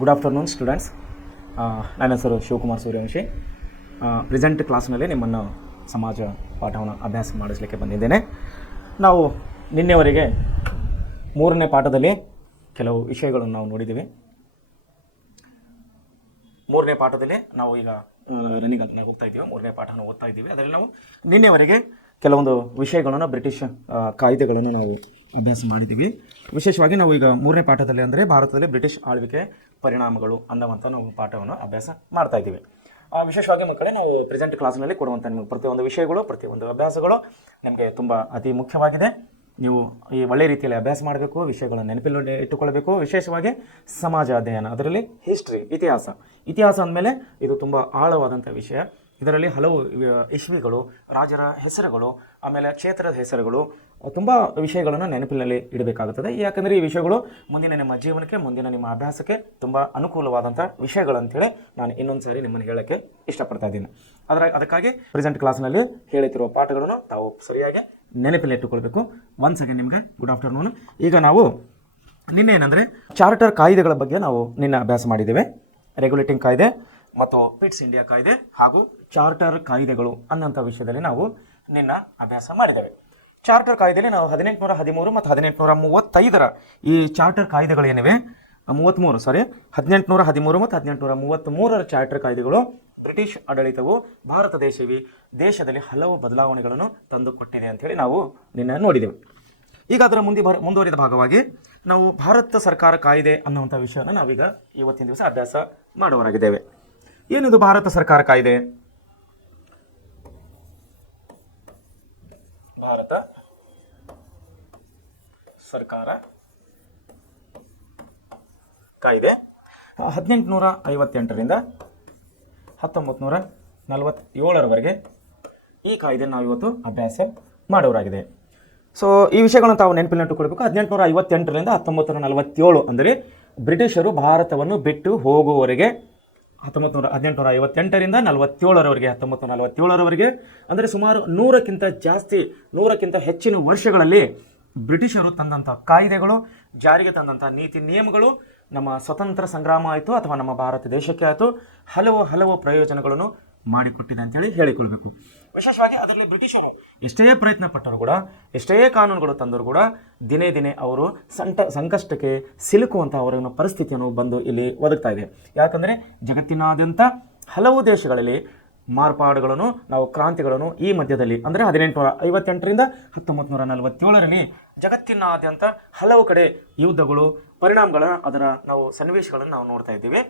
Good afternoon students. ನನ್ನ ಹೆಸರು Shivakumar Suryavanshi. Present ಕ್ಲಾಸ್ನಲ್ಲಿ ನಿಮ್ಮನ್ನು ಸಮಾಜ ಪಾಠವನ್ನು ಅಭ್ಯಾಸ ಮಾಡಿಸಲಿಕ್ಕೆ ಬಂದಿದ್ದೇನೆ. ನಾವು ನಿನ್ನೆವರೆಗೆ 3ನೇ ಪಾಠದಲ್ಲಿ ಕೆಲವು ವಿಷಯಗಳನ್ನು ನಾವು ನೋಡಿದ್ದೀವಿ. 3ನೇ ಪಾಠದಲ್ಲಿ ನಾವು ಈಗ ರನ್ನಿಂಗ್ ಅಂತ ಹೋಗ್ತಾ ಇದ್ದೀವಿ. 3ನೇ ಪಾಠವನ್ನು ಓದ್ತಾ ಇದ್ದೀವಿ. ಅದರಲ್ಲಿ ನಾವು ನಿನ್ನೆವರೆಗೆ ಕೆಲವೊಂದು ವಿಷಯಗಳನ್ನು ಬ್ರಿಟಿಷ್ ಕಾಯ್ದೆಗಳನ್ನು ನಾವು ಅಭ್ಯಾಸ ಮಾಡಿದ್ದೀವಿ. ವಿಶೇಷವಾಗಿ ನಾವು ಈಗ 3ನೇ ಪಾಠದಲ್ಲಿ ಅಂದರೆ ಭಾರತದಲ್ಲಿ ಬ್ರಿಟಿಷ್ ಆಳ್ವಿಕೆ ಪರಿಣಾಮಗಳು ಅನ್ನುವಂಥ ನಾವು ಪಾಠವನ್ನು ಅಭ್ಯಾಸ ಮಾಡ್ತಾ ಇದ್ದೀವಿ. ವಿಶೇಷವಾಗಿ ಮಕ್ಕಳೇ, ನಾವು ಪ್ರೆಸೆಂಟ್ ಕ್ಲಾಸ್ನಲ್ಲಿ ಕೊಡುವಂಥ ನಿಮಗೆ ಪ್ರತಿಯೊಂದು ವಿಷಯಗಳು, ಪ್ರತಿಯೊಂದು ಅಭ್ಯಾಸಗಳು ನಿಮಗೆ ತುಂಬ ಅತಿ ಮುಖ್ಯವಾಗಿದೆ. ನೀವು ಈ ಒಳ್ಳೆಯ ರೀತಿಯಲ್ಲಿ ಅಭ್ಯಾಸ ಮಾಡಬೇಕು, ವಿಷಯಗಳನ್ನು ನೆನಪಿನಲ್ಲಿ ಇಟ್ಟುಕೊಳ್ಳಬೇಕು. ವಿಶೇಷವಾಗಿ ಸಮಾಜ ಅಧ್ಯಯನ, ಅದರಲ್ಲಿ ಹಿಸ್ಟ್ರಿ, ಇತಿಹಾಸ ಅಂದಮೇಲೆ ಇದು ತುಂಬ ಆಳವಾದಂಥ ವಿಷಯ. ಇದರಲ್ಲಿ ಹಲವು ಇಸ್ವಿಗಳು, ರಾಜರ ಹೆಸರುಗಳು, ಆಮೇಲೆ ಕ್ಷೇತ್ರದ ಹೆಸರುಗಳು, ತುಂಬ ವಿಷಯಗಳನ್ನು ನೆನಪಿನಲ್ಲಿ ಇಡಬೇಕಾಗುತ್ತದೆ. ಯಾಕಂದರೆ ಈ ವಿಷಯಗಳು ಮುಂದಿನ ನಿಮ್ಮ ಜೀವನಕ್ಕೆ, ಮುಂದಿನ ನಿಮ್ಮ ಅಭ್ಯಾಸಕ್ಕೆ ತುಂಬ ಅನುಕೂಲವಾದಂಥ ವಿಷಯಗಳಂತೇಳಿ ನಾನು ಇನ್ನೊಂದು ಸಾರಿ ನಿಮ್ಮನ್ನು ಹೇಳೋಕ್ಕೆ ಇಷ್ಟಪಡ್ತಾ ಇದ್ದೀನಿ. ಅದಕ್ಕಾಗಿ ಪ್ರೆಸೆಂಟ್ ಕ್ಲಾಸ್ನಲ್ಲಿ ಹೇಳುತ್ತಿರುವ ಪಾಠಗಳನ್ನು ತಾವು ಸರಿಯಾಗಿ ನೆನಪಿನಲ್ಲಿ ಇಟ್ಟುಕೊಳ್ಬೇಕು. ಒನ್ಸ್ ಅಗೇನ್ ನಿಮಗೆ ಗುಡ್ ಆಫ್ಟರ್ನೂನ್. ಈಗ ನಾವು ನಿನ್ನೆ ಏನಂದರೆ ಚಾರ್ಟರ್ ಕಾಯ್ದೆಗಳ ಬಗ್ಗೆ ನಾವು ನಿನ್ನೆ ಅಭ್ಯಾಸ ಮಾಡಿದ್ದೇವೆ. ರೆಗ್ಯುಲೇಟಿಂಗ್ ಕಾಯ್ದೆ ಮತ್ತು ಪಿಟ್ಸ್ ಇಂಡಿಯಾ ಕಾಯ್ದೆ ಹಾಗೂ ಚಾರ್ಟರ್ ಕಾಯ್ದೆಗಳು ಅನ್ನೋಂಥ ವಿಷಯದಲ್ಲಿ ನಾವು ನಿನ್ನ ಅಭ್ಯಾಸ ಮಾಡಿದ್ದೇವೆ. ಚಾರ್ಟರ್ ಕಾಯ್ದೆಯಲ್ಲಿ ನಾವು 1813 ಮತ್ತು 1835 ಈ ಚಾರ್ಟರ್ ಕಾಯ್ದೆಗಳೇನಿವೆ, 1813 ಮತ್ತು 1833 ಚಾರ್ಟರ್ ಕಾಯ್ದೆಗಳು ಬ್ರಿಟಿಷ್ ಆಡಳಿತವು ಭಾರತ ದೇಶದಲ್ಲಿ ಹಲವು ಬದಲಾವಣೆಗಳನ್ನು ತಂದುಕೊಟ್ಟಿದೆ ಅಂಥೇಳಿ ನಾವು ನಿನ್ನೆ ನೋಡಿದೆವು. ಈಗ ಅದರ ಮುಂದುವರಿದ ಭಾಗವಾಗಿ ನಾವು ಭಾರತ ಸರ್ಕಾರ ಕಾಯ್ದೆ ಅನ್ನುವಂಥ ವಿಷಯನ ನಾವೀಗ ಇವತ್ತಿನ ದಿವಸ ಅಭ್ಯಾಸ ಮಾಡುವರಾಗಿದ್ದೇವೆ. ಏನಿದು ಭಾರತ ಸರ್ಕಾರ ಕಾಯ್ದೆ? ಭಾರತ ಸರ್ಕಾರ ಕಾಯ್ದೆ 1858ರಿಂದ 1947ರವರೆಗೆ ಈ ಕಾಯ್ದೆ ನಾವು ಇವತ್ತು ಅಭ್ಯಾಸ ಮಾಡೋರಾಗಿದೆ. ಸೊ ಈ ವಿಷಯಗಳನ್ನು ತಾವು ನೆನಪಿನಟ್ಟುಕೊಳ್ಬೇಕು. 1858ರಿಂದ 1947 ಅಂದರೆ ಬ್ರಿಟಿಷರು ಭಾರತವನ್ನು ಬಿಟ್ಟು ಹೋಗುವವರೆಗೆ 1858ರಿಂದ 1947ರವರೆಗೆ ಅಂದರೆ ಸುಮಾರು 100ಕ್ಕಿಂತ ಹೆಚ್ಚಿನ ವರ್ಷಗಳಲ್ಲಿ ಬ್ರಿಟಿಷರು ತಂದಂಥ ಕಾಯ್ದೆಗಳು, ಜಾರಿಗೆ ತಂದಂಥ ನೀತಿ ನಿಯಮಗಳು ನಮ್ಮ ಸ್ವತಂತ್ರ ಸಂಗ್ರಾಮ ಆಯಿತು ಅಥವಾ ನಮ್ಮ ಭಾರತ ದೇಶಕ್ಕೆ ಆಯಿತು ಹಲವು ಪ್ರಯೋಜನಗಳನ್ನು ಮಾಡಿಕೊಟ್ಟಿದೆ ಅಂತೇಳಿ ಹೇಳಿಕೊಳ್ಬೇಕು. ವಿಶೇಷವಾಗಿ ಅದರಲ್ಲಿ ಬ್ರಿಟಿಷರು ಎಷ್ಟೇ ಪ್ರಯತ್ನ ಪಟ್ಟರು ಕೂಡ, ಎಷ್ಟೇ ಕಾನೂನುಗಳು ತಂದರೂ ಕೂಡ ದಿನೇ ಅವರು ಸಂಕಷ್ಟಕ್ಕೆ ಸಿಲುಕುವಂಥ ಅವರ ಪರಿಸ್ಥಿತಿಯನ್ನು ಬಂದು ಇಲ್ಲಿ ಒದಗ್ತಾ ಇದೆ. ಯಾಕಂದರೆ ಜಗತ್ತಿನಾದ್ಯಂತ ಹಲವು ದೇಶಗಳಲ್ಲಿ ಮಾರ್ಪಾಡುಗಳನ್ನು, ನಾವು ಕ್ರಾಂತಿಗಳನ್ನು ಈ ಮಧ್ಯದಲ್ಲಿ ಅಂದರೆ 1858ರಿಂದ 1947ರಲ್ಲಿ ಜಗತ್ತಿನಾದ್ಯಂತ ಹಲವು ಕಡೆ ಯುದ್ಧಗಳು, ಪರಿಣಾಮಗಳ ಅದರ ನಾವು ಸನ್ನಿವೇಶಗಳನ್ನು ನಾವು ನೋಡ್ತಾ ಇದ್ದೀವಿ.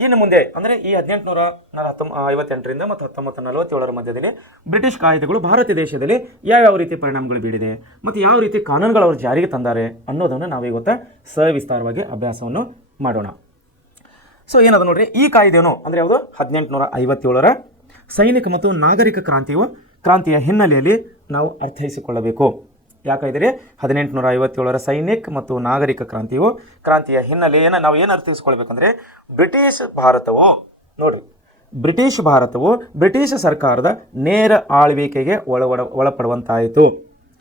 ಇನ್ನು ಮುಂದೆ ಅಂದರೆ ಈ 1858ರಿಂದ ಮತ್ತು 1947 ಮಧ್ಯದಲ್ಲಿ ಬ್ರಿಟಿಷ್ ಕಾಯ್ದೆಗಳು ಭಾರತ ದೇಶದಲ್ಲಿ ಯಾವ್ಯಾವ ರೀತಿ ಪರಿಣಾಮಗಳು ಬೀರಿದೆ ಮತ್ತು ಯಾವ ರೀತಿ ಕಾನೂನುಗಳು ಅವರು ಜಾರಿಗೆ ತಂದಾರೆ ಅನ್ನೋದನ್ನು ನಾವೀವತ್ತು ಸವಿಸ್ತಾರವಾಗಿ ಅಭ್ಯಾಸವನ್ನು ಮಾಡೋಣ. ಸೊ ಏನದು ನೋಡ್ರಿ, ಈ ಕಾಯ್ದೆನು ಅಂದರೆ ಯಾವುದು 1857ರ ಸೈನಿಕ ಮತ್ತು ನಾಗರಿಕ ಕ್ರಾಂತಿಯ ಹಿನ್ನೆಲೆಯಲ್ಲಿ ನಾವು ಅರ್ಥೈಸಿಕೊಳ್ಳಬೇಕು. ಯಾಕಾಯಿದರೆ 1857ರ ಸೈನಿಕ ಮತ್ತು ನಾಗರಿಕ ಕ್ರಾಂತಿಯ ಹಿನ್ನೆಲೆಯನ್ನು ನಾವು ಏನು ಅರ್ಥೈಸ್ಕೊಳ್ಬೇಕಂದ್ರೆ, ಬ್ರಿಟಿಷ್ ಭಾರತವು ಬ್ರಿಟಿಷ್ ಸರ್ಕಾರದ ನೇರ ಆಳ್ವಿಕೆಗೆ ಒಳಪಡುವಂತಾಯಿತು.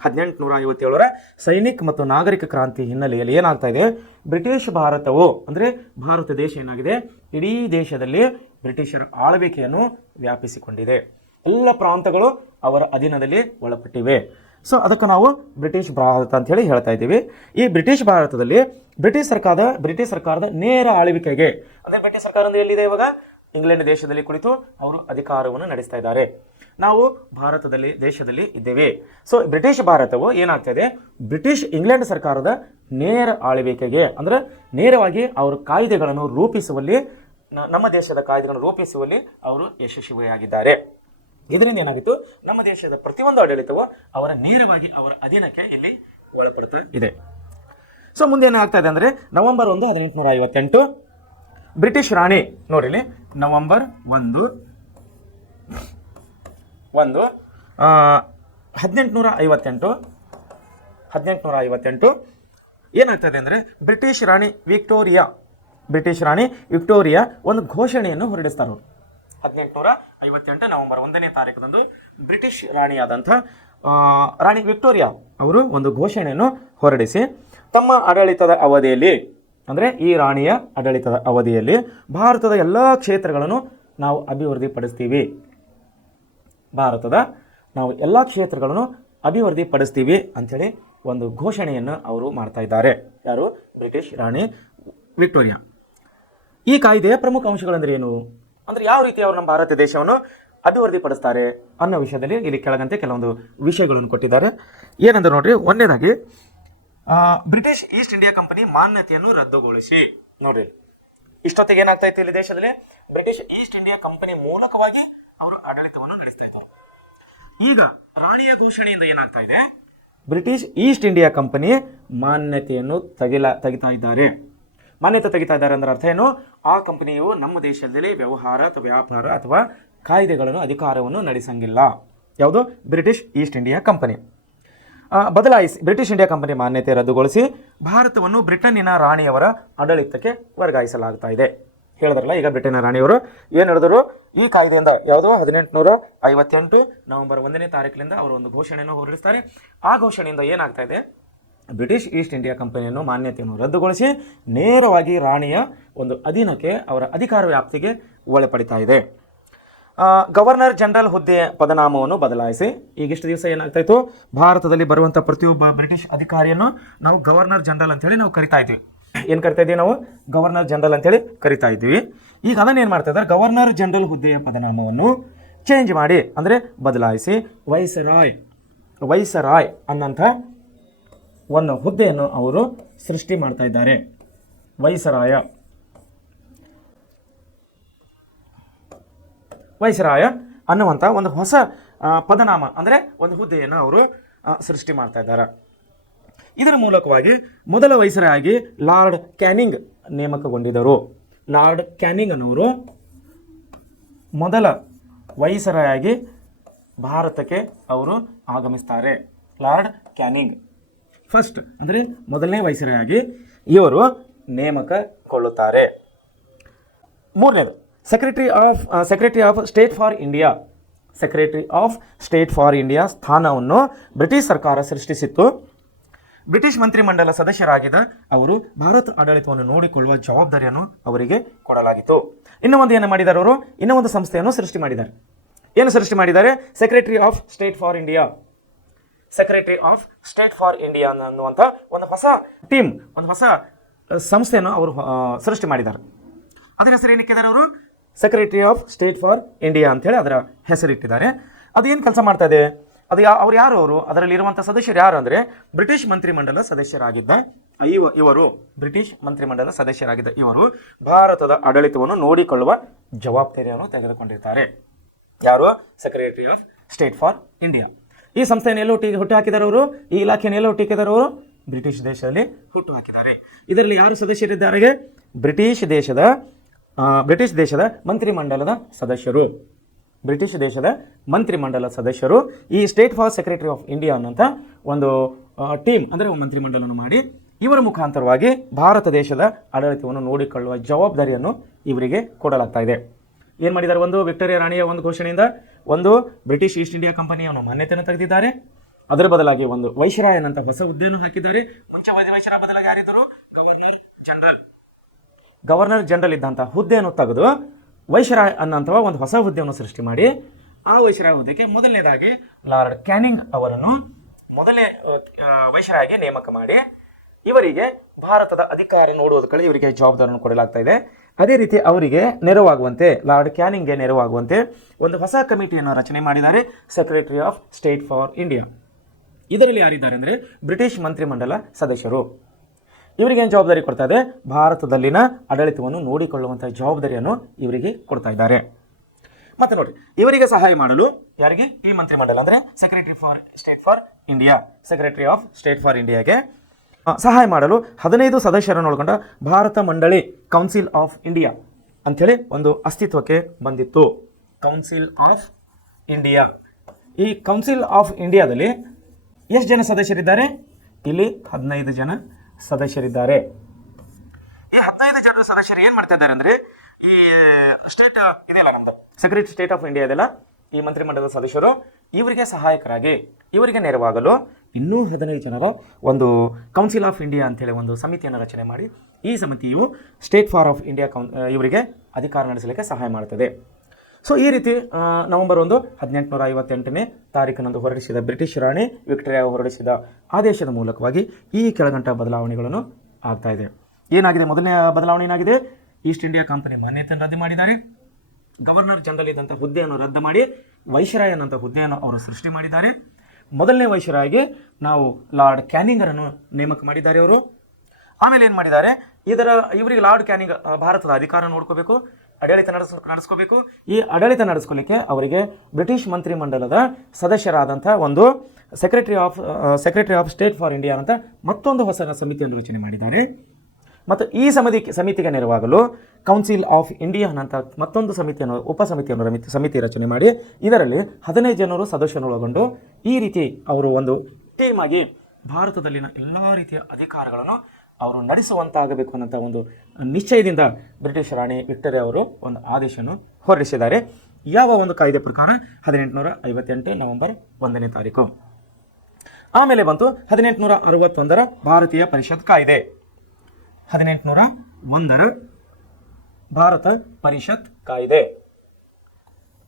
1857ರ ಸೈನಿಕ ಮತ್ತು ನಾಗರಿಕ ಕ್ರಾಂತಿ ಹಿನ್ನೆಲೆಯಲ್ಲಿ ಏನಾಗ್ತಾ ಇದೆ, ಬ್ರಿಟಿಷ್ ಭಾರತವು ಅಂದರೆ ಭಾರತ ದೇಶ ಏನಾಗಿದೆ, ಇಡೀ ದೇಶದಲ್ಲಿ ಬ್ರಿಟಿಷರ ಆಳ್ವಿಕೆಯನ್ನು ವ್ಯಾಪಿಸಿಕೊಂಡಿದೆ. ಎಲ್ಲ ಪ್ರಾಂತಗಳು ಅವರ ಅಧೀನದಲ್ಲಿ ಒಳಪಟ್ಟಿವೆ. ಸೊ ಅದಕ್ಕೆ ನಾವು ಬ್ರಿಟಿಷ್ ಭಾರತ ಅಂತ ಹೇಳಿ ಹೇಳ್ತಾ ಇದ್ದೀವಿ. ಈ ಬ್ರಿಟಿಷ್ ಭಾರತದಲ್ಲಿ ಬ್ರಿಟಿಷ್ ಸರ್ಕಾರದ ನೇರ ಆಳ್ವಿಕೆಗೆ ಅಂದರೆ ಬ್ರಿಟಿಷ್ ಸರ್ಕಾರ ಅಂದರೆ ಎಲ್ಲಿದೆ ಇವಾಗ, ಇಂಗ್ಲೆಂಡ್ ದೇಶದಲ್ಲಿ ಕುಳಿತು ಅವರು ಅಧಿಕಾರವನ್ನು ನಡೆಸ್ತಾ ಇದ್ದಾರೆ. ನಾವು ದೇಶದಲ್ಲಿ ಇದ್ದೇವೆ. ಸೊ ಬ್ರಿಟಿಷ್ ಭಾರತವು ಏನಾಗ್ತಾ ಇದೆ, ಇಂಗ್ಲೆಂಡ್ ಸರ್ಕಾರದ ನೇರ ಆಳ್ವಿಕೆಗೆ ಅಂದರೆ ನೇರವಾಗಿ ಅವರು ಕಾಯ್ದೆಗಳನ್ನು ರೂಪಿಸುವಲ್ಲಿ, ನಮ್ಮ ದೇಶದ ಕಾಯ್ದೆಗಳನ್ನು ರೂಪಿಸುವಲ್ಲಿ ಅವರು ಯಶಸ್ವಿಯಾಗಿದ್ದಾರೆ. ಇದರಿಂದ ಏನಾಗಿತ್ತು, ನಮ್ಮ ದೇಶದ ಪ್ರತಿಯೊಂದು ಆಡಳಿತವು ನೇರವಾಗಿ ಅವರ ಅಧೀನಕ್ಕೆ ಇಲ್ಲಿ ಒಳಪಡ್ತಾ ಇದೆ. ಸೊ ಮುಂದೆ ಏನಾಗ್ತಾ ಇದೆ ಅಂದರೆ ನವೆಂಬರ್ 1, 1858 ಬ್ರಿಟಿಷ್ ರಾಣಿ ನೋಡಿಲಿ, ನವೆಂಬರ್ 1, 1858 ಏನಾಗ್ತದೆ ಅಂದರೆ ಬ್ರಿಟಿಷ್ ರಾಣಿ ವಿಕ್ಟೋರಿಯಾ ಒಂದು ಘೋಷಣೆಯನ್ನು ಹೊರಡಿಸ್ತಾರೆ. 1858 ನವೆಂಬರ್ 1ನೇ ತಾರೀಕದಂದು ಬ್ರಿಟಿಷ್ ರಾಣಿಯಾದಂಥ ರಾಣಿ ವಿಕ್ಟೋರಿಯಾ ಅವರು ಒಂದು ಘೋಷಣೆಯನ್ನು ಹೊರಡಿಸಿ ತಮ್ಮ ಆಡಳಿತದ ಅವಧಿಯಲ್ಲಿ ಅಂದರೆ ಈ ರಾಣಿಯ ಆಡಳಿತದ ಅವಧಿಯಲ್ಲಿ ಭಾರತದ ಎಲ್ಲ ಕ್ಷೇತ್ರಗಳನ್ನು ನಾವು ಅಭಿವೃದ್ಧಿಪಡಿಸ್ತೀವಿ. ಭಾರತದ ನಾವು ಎಲ್ಲ ಕ್ಷೇತ್ರಗಳನ್ನು ಅಭಿವೃದ್ಧಿಪಡಿಸ್ತೀವಿ ಅಂಥೇಳಿ ಒಂದು ಘೋಷಣೆಯನ್ನು ಅವರು ಮಾಡ್ತಾ ಇದ್ದಾರೆ. ಯಾರು? ಬ್ರಿಟಿಷ್ ರಾಣಿ ವಿಕ್ಟೋರಿಯಾ. ಈ ಕಾಯ್ದೆಯ ಪ್ರಮುಖ ಅಂಶಗಳಂದ್ರೆ ಏನು ಅಂದರೆ ಯಾವ ರೀತಿ ಅವರು ನಮ್ಮ ಭಾರತ ದೇಶವನ್ನು ಅಭಿವೃದ್ಧಿಪಡಿಸ್ತಾರೆ ಅನ್ನೋ ವಿಷಯದಲ್ಲಿ ಇಲ್ಲಿ ಕೆಳಗಂತೆ ಕೆಲವೊಂದು ವಿಷಯಗಳನ್ನು ಕೊಟ್ಟಿದ್ದಾರೆ. ಏನಂದ್ರೆ ನೋಡ್ರಿ, ಒಂದನೇದಾಗಿ ಬ್ರಿಟಿಷ್ ಈಸ್ಟ್ ಇಂಡಿಯಾ ಕಂಪನಿ ಮಾನ್ಯತೆಯನ್ನು ರದ್ದುಗೊಳಿಸಿ. ನೋಡ್ರಿ, ಇಷ್ಟೊತ್ತಿಗೆ ಏನಾಗ್ತಾ ಇತ್ತು ಇಲ್ಲಿ ದೇಶದಲ್ಲಿ? ಬ್ರಿಟಿಷ್ ಈಸ್ಟ್ ಇಂಡಿಯಾ ಕಂಪನಿ ಮೂಲಕವಾಗಿ ಅವರು ಆಡಳಿತವನ್ನು ನಡೆಸ್ತಾ ಇದ್ದಾರೆ. ಈಗ ರಾಣಿಯ ಘೋಷಣೆಯಿಂದ ಏನಾಗ್ತಾ ಇದೆ? ಬ್ರಿಟಿಷ್ ಈಸ್ಟ್ ಇಂಡಿಯಾ ಕಂಪನಿ ಮಾನ್ಯತೆಯನ್ನು ತೆಗಿತಾ ಇದ್ದಾರೆ. ಮಾನ್ಯತೆ ತೆಗಿತಾ ಇದ್ದಾರೆ ಅಂದ್ರೆ ಅರ್ಥ ಏನು? ಆ ಕಂಪನಿಯು ನಮ್ಮ ದೇಶದಲ್ಲಿ ವ್ಯವಹಾರ ಅಥವಾ ವ್ಯಾಪಾರ ಅಥವಾ ಕಾಯ್ದೆಗಳನ್ನು ಅಧಿಕಾರವನ್ನು ನಡೆಸಂಗಿಲ್ಲ. ಯಾವುದು? British East India company. ಬದಲಾಯಿಸಿ ಬ್ರಿಟಿಷ್ ಇಂಡಿಯಾ ಕಂಪನಿ ಮಾನ್ಯತೆ ರದ್ದುಗೊಳಿಸಿ ಭಾರತವನ್ನು ಬ್ರಿಟನ್ನಿನ ರಾಣಿಯವರ ಆಡಳಿತಕ್ಕೆ ವರ್ಗಾಯಿಸಲಾಗ್ತಾ ಇದೆ. ಹೇಳಿದ್ರಲ್ಲ, ಈಗ ಬ್ರಿಟನ್ನ ರಾಣಿಯವರು ಏನು ಹೇಳಿದ್ರು? ಈ ಕಾಯ್ದೆಯಿಂದ ಯಾವುದು 1858 ನವೆಂಬರ್ 1ನೇ ತಾರೀಕಿನಿಂದ ಅವರು ಒಂದು ಘೋಷಣೆಯನ್ನು ಹೊರಡಿಸ್ತಾರೆ. ಆ ಘೋಷಣೆಯಿಂದ ಏನಾಗ್ತಾ ಇದೆ? ಬ್ರಿಟಿಷ್ ಈಸ್ಟ್ ಇಂಡಿಯಾ ಕಂಪನಿಯನ್ನು ಮಾನ್ಯತೆಯನ್ನು ರದ್ದುಗೊಳಿಸಿ ನೇರವಾಗಿ ರಾಣಿಯ ಒಂದು ಅಧೀನಕ್ಕೆ, ಅವರ ಅಧಿಕಾರ ವ್ಯಾಪ್ತಿಗೆ ಒಳಪಡಿತಾ ಇದೆ. ಗವರ್ನರ್ ಜನರಲ್ ಹುದ್ದೆಯ ಪದನಾಮವನ್ನು ಬದಲಾಯಿಸಿ. ಈಗಿಷ್ಟು ದಿವಸ ಏನಾಗ್ತಾ ಇತ್ತು? ಭಾರತದಲ್ಲಿ ಬರುವಂಥ ಪ್ರತಿಯೊಬ್ಬ ಬ್ರಿಟಿಷ್ ಅಧಿಕಾರಿಯನ್ನು ನಾವು ಗವರ್ನರ್ ಜನರಲ್ ಅಂತೇಳಿ ನಾವು ಕರಿತಾ ಇದ್ವಿ. ಏನು ಕರಿತಾ ಇದ್ದೀವಿ ನಾವು? ಗವರ್ನರ್ ಜನರಲ್ ಅಂತೇಳಿ ಕರಿತಾ ಇದ್ವಿ. ಈಗ ಅದನ್ನು ಏನು ಮಾಡ್ತಾ ಇದ್ದಾರೆ? ಗವರ್ನರ್ ಜನರಲ್ ಹುದ್ದೆಯ ಪದನಾಮವನ್ನು ಚೇಂಜ್ ಮಾಡಿ, ಅಂದರೆ ಬದಲಾಯಿಸಿ ವೈಸರಾಯ್ ಅನ್ನಂಥ ಒಂದು ಹುದ್ದೆಯನ್ನು ಅವರು ಸೃಷ್ಟಿ ಮಾಡ್ತಾ ಇದ್ದಾರೆ. ವೈಸರಾಯ ಅನ್ನುವಂಥ ಒಂದು ಹೊಸ ಪದನಾಮ, ಅಂದರೆ ಒಂದು ಹುದ್ದೆಯನ್ನು ಅವರು ಸೃಷ್ಟಿ ಮಾಡ್ತಾ ಇದ್ದಾರೆ. ಇದರ ಮೂಲಕವಾಗಿ ಮೊದಲ ವೈಸರಾಯಾಗಿ ಲಾರ್ಡ್ ಕ್ಯಾನಿಂಗ್ ನೇಮಕಗೊಂಡಿದ್ದರು. ಲಾರ್ಡ್ ಕ್ಯಾನಿಂಗ್ ಅನ್ನೋರು ಮೊದಲ ವೈಸರಾಯಾಗಿ ಭಾರತಕ್ಕೆ ಅವರು ಆಗಮಿಸ್ತಾರೆ. ಲಾರ್ಡ್ ಕ್ಯಾನಿಂಗ್ ಫಸ್ಟ್, ಅಂದರೆ ಮೊದಲನೇ ವೈಸರಾಯಾಗಿ ಇವರು ನೇಮಕಗೊಳ್ಳುತ್ತಾರೆ. ಮೂರನೇದು secretary of state for India. Secretary of state for India ಸ್ಥಾನವನ್ನು ಬ್ರಿಟಿಷ್ ಸರ್ಕಾರ ಸೃಷ್ಟಿಸಿತ್ತು. ಬ್ರಿಟಿಷ್ ಮಂತ್ರಿಮಂಡಲ ಸದಸ್ಯರಾಗಿದ್ದ ಅವರು ಭಾರತ ಆಡಳಿತವನ್ನು ನೋಡಿಕೊಳ್ಳುವ ಜವಾಬ್ದಾರಿಯನ್ನು ಅವರಿಗೆ ಕೊಡಲಾಗಿತ್ತು. ಇನ್ನೂ ಒಂದು ಏನು ಮಾಡಿದ್ದಾರೆ ಅವರು? ಇನ್ನೂ ಒಂದು ಸಂಸ್ಥೆಯನ್ನು ಸೃಷ್ಟಿ ಮಾಡಿದ್ದಾರೆ. ಏನು ಸೃಷ್ಟಿ ಮಾಡಿದ್ದಾರೆ? Secretary of state for India. Secretary of state for India ಅನ್ನುವಂಥ ಒಂದು ಹೊಸ ಟೀಮ್, ಒಂದು ಹೊಸ ಸಂಸ್ಥೆಯನ್ನು ಅವರು ಸೃಷ್ಟಿ ಮಾಡಿದ್ದಾರೆ. ಅದರ ಹೆಸರು ಏನಿಕ್ಕಿದ್ದಾರೆ ಅವರು? Secretary of state for India ಅಂತೇಳಿ ಅದರ ಹೆಸರಿಟ್ಟಿದ್ದಾರೆ. ಅದು ಏನು ಕೆಲಸ ಮಾಡ್ತಾ ಇದೆ? ಅವ್ರು ಯಾರು? ಅವರು ಅದರಲ್ಲಿರುವಂಥ ಸದಸ್ಯರು ಯಾರು ಅಂದರೆ ಬ್ರಿಟಿಷ್ ಮಂತ್ರಿಮಂಡಲ ಸದಸ್ಯರಾಗಿದ್ದ ಇವರು ಬ್ರಿಟಿಷ್ ಮಂತ್ರಿಮಂಡಲ ಸದಸ್ಯರಾಗಿದ್ದ ಇವರು ಭಾರತದ ಆಡಳಿತವನ್ನು ನೋಡಿಕೊಳ್ಳುವ ಜವಾಬ್ದಾರಿಯನ್ನು ತೆಗೆದುಕೊಂಡಿರ್ತಾರೆ. ಯಾರು? Secretary of state for India. ಈ ಸಂಸ್ಥೆಯನ್ನು ಎಲ್ಲೋ ಹುಟ್ಟು ಹಾಕಿದ್ದಾರೆ ಅವರು? ಈ ಇಲಾಖೆಯನ್ನು ಎಲ್ಲೋ ಹುಟ್ಟಿದ್ದಾರೆ ಅವರು? ಬ್ರಿಟಿಷ್ ದೇಶದಲ್ಲಿ ಹುಟ್ಟು ಹಾಕಿದ್ದಾರೆ. ಇದರಲ್ಲಿ ಯಾರು ಸದಸ್ಯರಿದ್ದಾರೆ? ಬ್ರಿಟಿಷ್ ದೇಶದ ಮಂತ್ರಿಮಂಡಲದ ಸದಸ್ಯರು. ಬ್ರಿಟಿಷ್ ದೇಶದ ಮಂತ್ರಿಮಂಡಲ ಸದಸ್ಯರು ಈ state for secretary of India ಅನ್ನೋಂಥ ಒಂದು ಟೀಮ್, ಅಂದರೆ ಮಂತ್ರಿಮಂಡಲವನ್ನು ಮಾಡಿ ಇವರ ಮುಖಾಂತರವಾಗಿ ಭಾರತ ದೇಶದ ಆಡಳಿತವನ್ನು ನೋಡಿಕೊಳ್ಳುವ ಜವಾಬ್ದಾರಿಯನ್ನು ಇವರಿಗೆ ಕೊಡಲಾಗ್ತಾ ಇದೆ. ಏನು ಮಾಡಿದ್ದಾರೆ? ಒಂದು ವಿಕ್ಟೋರಿಯಾ ರಾಣಿಯ ಒಂದು ಘೋಷಣೆಯಿಂದ ಒಂದು ಬ್ರಿಟಿಷ್ ಈಸ್ಟ್ ಇಂಡಿಯಾ ಕಂಪನಿಯನ್ನು ಮಾನ್ಯತೆಯನ್ನು ತೆಗೆದಿದ್ದಾರೆ. ಅದರ ಬದಲಾಗಿ ಒಂದು ವೈಸರಾಯ್ ಅಂತ ಹೊಸ ಹುದ್ದೆಯನ್ನು ಹಾಕಿದ್ದಾರೆ. ಮುಂಚೆ ವೈಸರಾಯ್ ಬದಲಾಗಿ ಯಾರಿದ್ದರು? ಗವರ್ನರ್ ಜನರಲ್ ಇದ್ದಂಥ ಹುದ್ದೆಯನ್ನು ತೆಗೆದು ವೈಸರಾಯ್ ಅನ್ನೋಂಥ ಒಂದು ಹೊಸ ಹುದ್ದೆಯನ್ನು ಸೃಷ್ಟಿ ಮಾಡಿ ಆ ವೈಸರಾಯ್ ಹುದ್ದೆಗೆ ಮೊದಲನೇದಾಗಿ ಲಾರ್ಡ್ ಕ್ಯಾನಿಂಗ್ ಅವರನ್ನು ಮೊದಲೇ ವೈಸರಾಯ್ಗೆ ನೇಮಕ ಮಾಡಿ ಇವರಿಗೆ ಭಾರತದ ಅಧಿಕಾರ ನೋಡುವುದಕ್ಕೆ ಇವರಿಗೆ ಜವಾಬ್ದಾರಿಯನ್ನು ಕೊಡಲಾಗ್ತಾ ಇದೆ. ಅದೇ ರೀತಿ ಅವರಿಗೆ ನೆರವಾಗುವಂತೆ, ಲಾರ್ಡ್ ಕ್ಯಾನಿಂಗ್ಗೆ ನೆರವಾಗುವಂತೆ ಒಂದು ಹೊಸ ಕಮಿಟಿಯನ್ನು ರಚನೆ ಮಾಡಿದ್ದಾರೆ, secretary of state for India. ಇದರಲ್ಲಿ ಯಾರಿದ್ದಾರೆ ಅಂದರೆ ಬ್ರಿಟಿಷ್ ಮಂತ್ರಿಮಂಡಲ ಸದಸ್ಯರು. ಇವರಿಗೆ ಏನು ಜವಾಬ್ದಾರಿ ಕೊಡ್ತಾ ಇದೆ? ಭಾರತದಲ್ಲಿನ ಆಡಳಿತವನ್ನು ನೋಡಿಕೊಳ್ಳುವಂಥ ಜವಾಬ್ದಾರಿಯನ್ನು ಇವರಿಗೆ ಕೊಡ್ತಾ ಇದ್ದಾರೆ. ಮತ್ತೆ ನೋಡಿ, ಇವರಿಗೆ ಸಹಾಯ ಮಾಡಲು ಯಾರಿಗೆ? ಈ ಮಂತ್ರಿಮಂಡಲ ಅಂದರೆ ಸೆಕ್ರೆಟರಿ ಆಫ್ ಸ್ಟೇಟ್ ಫಾರ್ ಇಂಡಿಯಾಗೆ ಸಹಾಯ ಮಾಡಲು 15 ಸದಸ್ಯರನ್ನು ಒಳಗೊಂಡ ಭಾರತ ಮಂಡಳಿ, ಕೌನ್ಸಿಲ್ ಆಫ್ ಇಂಡಿಯಾ ಅಂಥೇಳಿ ಒಂದು ಅಸ್ತಿತ್ವಕ್ಕೆ ಬಂದಿತ್ತು. Council of India. ಈ ಕೌನ್ಸಿಲ್ ಆಫ್ ಇಂಡಿಯಾದಲ್ಲಿ ಎಷ್ಟು ಜನ ಸದಸ್ಯರಿದ್ದಾರೆ? ಇಲ್ಲಿ 15 ಜನ ಸದಸ್ಯರಿದ್ದಾರೆ. ಈ 15 ಜನರ ಸದಸ್ಯರು ಏನು ಮಾಡ್ತಾ ಇದ್ದಾರೆ ಅಂದರೆ, ಈ ಸ್ಟೇಟ್ ಇದೆಯಲ್ಲ ನಮ್ದು ಸೆಕ್ರೆಟರಿ ಸ್ಟೇಟ್ ಆಫ್ ಇಂಡಿಯಾ ಇದೆಯಲ್ಲ, ಈ ಮಂತ್ರಿಮಂಡಲದ ಸದಸ್ಯರು ಇವರಿಗೆ ಸಹಾಯಕರಾಗಿ, ಇವರಿಗೆ ನೆರವಾಗಲು ಇನ್ನೂ 15 ಜನರ ಒಂದು ಕೌನ್ಸಿಲ್ ಆಫ್ ಇಂಡಿಯಾ ಅಂತೇಳಿ ಒಂದು ಸಮಿತಿಯನ್ನು ರಚನೆ ಮಾಡಿ ಈ ಸಮಿತಿಯು ಸ್ಟೇಟ್ ಫಾರ್ ಆಫ್ ಇಂಡಿಯಾ ಇವರಿಗೆ ಅಧಿಕಾರ ನಡೆಸಲಿಕ್ಕೆ ಸಹಾಯ ಮಾಡುತ್ತದೆ. ಸೊ ಈ ರೀತಿ ನವೆಂಬರ್ 1, 1858ನೇ ತಾರೀಕಿನಂದು ಹೊರಡಿಸಿದ ಬ್ರಿಟಿಷ್ ರಾಣಿ ವಿಕ್ಟೋರಿಯಾ ಹೊರಡಿಸಿದ ಆದೇಶದ ಮೂಲಕವಾಗಿ ಈ ಕೆಳಗಂಟ ಬದಲಾವಣೆಗಳನ್ನು ಆಗ್ತಾ ಇದೆ. ಏನಾಗಿದೆ? ಮೊದಲನೇ ಬದಲಾವಣೆ ಏನಾಗಿದೆ? ಈಸ್ಟ್ ಇಂಡಿಯಾ ಕಂಪನಿ ಮಾನ್ಯತೆಯನ್ನು ರದ್ದು ಮಾಡಿದ್ದಾರೆ. ಗವರ್ನರ್ ಜನರಲ್ ಇದ್ದಂಥ ಹುದ್ದೆಯನ್ನು ರದ್ದು ಮಾಡಿ ವೈಸ್ರಾಯ್ ಅನ್ನಂಥ ಹುದ್ದೆಯನ್ನು ಅವರು ಸೃಷ್ಟಿ ಮಾಡಿದ್ದಾರೆ. ಮೊದಲನೇ ವೈಸ್ರಾಯ್ಗೆ ನಾವು ಲಾರ್ಡ್ ಕ್ಯಾನಿಂಗರನ್ನು ನೇಮಕ ಮಾಡಿದ್ದಾರೆ ಅವರು. ಆಮೇಲೆ ಏನು ಮಾಡಿದ್ದಾರೆ? ಇವರಿಗೆ ಲಾರ್ಡ್ ಕ್ಯಾನಿಂಗ್ ಭಾರತದ ಅಧಿಕಾರ ನೋಡ್ಕೋಬೇಕು, ಆಡಳಿತ ನಡೆಸ್ಕೋಬೇಕು. ಈ ಆಡಳಿತ ನಡೆಸ್ಕೊಳ್ಳಿಕ್ಕೆ ಅವರಿಗೆ ಬ್ರಿಟಿಷ್ ಮಂತ್ರಿಮಂಡಲದ ಸದಸ್ಯರಾದಂಥ ಒಂದು secretary of state for India ಅಂತ ಮತ್ತೊಂದು ಹೊಸ ಸಮಿತಿಯನ್ನು ರಚನೆ ಮಾಡಿದ್ದಾರೆ. ಮತ್ತು ಈ ಸಮಿತಿಗೆ ನೆರವಾಗಲು ಕೌನ್ಸಿಲ್ ಆಫ್ ಇಂಡಿಯಾ ಅಂತ ಮತ್ತೊಂದು ಸಮಿತಿ ರಚನೆ ಮಾಡಿ ಇದರಲ್ಲಿ 15 ಜನರು ಸದಸ್ಯರನ್ನೊಳಗೊಂಡು ಈ ರೀತಿ ಅವರು ಒಂದು ಟೀಮ್ ಆಗಿ ಭಾರತದಲ್ಲಿನ ಎಲ್ಲ ರೀತಿಯ ಅಧಿಕಾರಗಳನ್ನು ಅವರು ನಡೆಸುವಂತಾಗಬೇಕು ಅನ್ನೋಂಥ ಒಂದು ನಿಶ್ಚಯದಿಂದ ಬ್ರಿಟಿಷ್ ರಾಣಿ ವಿಕ್ಟೋರಿಯಾ ಅವರು ಒಂದು ಆದೇಶವನ್ನು ಹೊರಡಿಸಿದ್ದಾರೆ. ಯಾವ ಒಂದು ಕಾಯ್ದೆ ಪ್ರಕಾರ? 1858 ನವೆಂಬರ್ 1ನೇ ತಾರೀಕು. ಆಮೇಲೆ ಬಂತು 1861ರ ಭಾರತೀಯ ಪರಿಷತ್ ಕಾಯ್ದೆ. 1801ರ ಭಾರತ ಪರಿಷತ್ ಕಾಯ್ದೆ.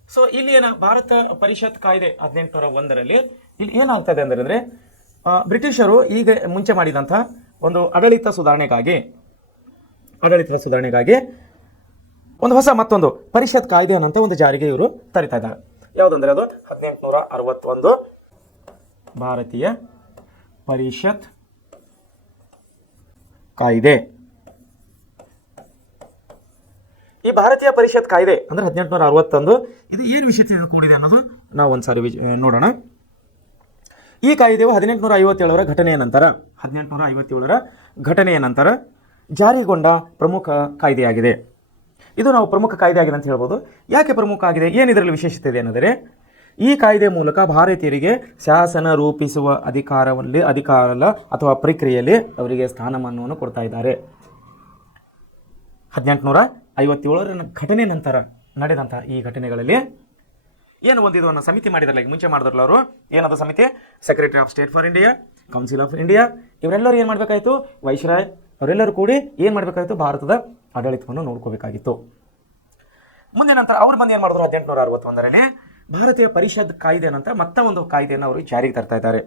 ಸೊ ಇಲ್ಲಿ ಭಾರತ ಪರಿಷತ್ ಕಾಯ್ದೆ 1801ರಲ್ಲಿ ಇಲ್ಲಿ ಏನಾಗ್ತದೆ ಅಂದರೆ ಬ್ರಿಟಿಷರು ಈಗ ಮುಂಚೆ ಮಾಡಿದಂಥ ಒಂದು ಆಡಳಿತ ಸುಧಾರಣೆಗಾಗಿ ಒಂದು ಮತ್ತೊಂದು ಪರಿಷತ್ ಕಾಯ್ದೆ ಅನ್ನೋಂಥ ಒಂದು ಜಾರಿಗೆ ಇವರು ತರಿತಾ ಇದ್ದಾರೆ. ಯಾವುದಂದ್ರೆ ಅದು 1861 ಭಾರತೀಯ ಪರಿಷತ್ ಕಾಯ್ದೆ. ಈ ಭಾರತೀಯ ಪರಿಷತ್ ಕಾಯ್ದೆ ಅಂದ್ರೆ 1861 ಇದು ಏನು ವಿಷಯದಿಂದ ಕೂಡಿದೆ ಅನ್ನೋದು ನಾವು ಒಂದ್ಸಾರಿ ನೋಡೋಣ. ಈ ಕಾಯ್ದೆಯು 1857ರ ಘಟನೆಯ ನಂತರ ಜಾರಿಗೊಂಡ ಪ್ರಮುಖ ಕಾಯ್ದೆಯಾಗಿದೆ. ಇದು ನಾವು ಪ್ರಮುಖ ಕಾಯ್ದೆ ಆಗಿದೆ ಅಂತ ಹೇಳ್ಬೋದು. ಯಾಕೆ ಪ್ರಮುಖ ಆಗಿದೆ? ಏನು ಇದರಲ್ಲಿ ವಿಶೇಷತೆ ಇದೆ ಅನ್ನೋದರೆ ಈ ಕಾಯ್ದೆ ಮೂಲಕ ಭಾರತೀಯರಿಗೆ ಶಾಸನ ರೂಪಿಸುವ ಅಧಿಕಾರಲ್ಲ ಅಥವಾ ಪ್ರಕ್ರಿಯೆಯಲ್ಲಿ ಅವರಿಗೆ ಸ್ಥಾನಮಾನವನ್ನು ಕೊಡ್ತಾ ಇದ್ದಾರೆ. 1857ರ ಘಟನೆ ನಂತರ ನಡೆದಂಥ ಈ ಘಟನೆಗಳಲ್ಲಿ ಏನು ಒಂದಿದು ಅನ್ನೋ ಸಮಿತಿ ಮಾಡಿದ್ರಲ್ಲ, ಈಗ ಮುಂಚೆ ಮಾಡಿದ್ರಲ್ಲ ಅವರು, ಏನದು ಸಮಿತಿ? Secretary of state for India, council of India, ಇವರೆಲ್ಲರೂ ಏನು ಮಾಡಬೇಕಾಯಿತು? ವೈಸ್ರಾಯ್ ಅವರೆಲ್ಲರೂ ಕೂಡಿ ಏನು ಮಾಡಬೇಕಾಯಿತು? ಭಾರತದ ಆಡಳಿತವನ್ನು ನೋಡ್ಕೋಬೇಕಾಗಿತ್ತು. ಮುಂದೆ ನಂತರ ಅವ್ರು ಬಂದು ಏನು ಮಾಡಿದ್ರು? 1861ರಲ್ಲಿ ಭಾರತೀಯ ಪರಿಷತ್ ಕಾಯ್ದೆ ಅಂತ ಒಂದು ಕಾಯ್ದೆಯನ್ನು ಅವರು ಜಾರಿಗೆ ತರ್ತಾ ಇದ್ದಾರೆ.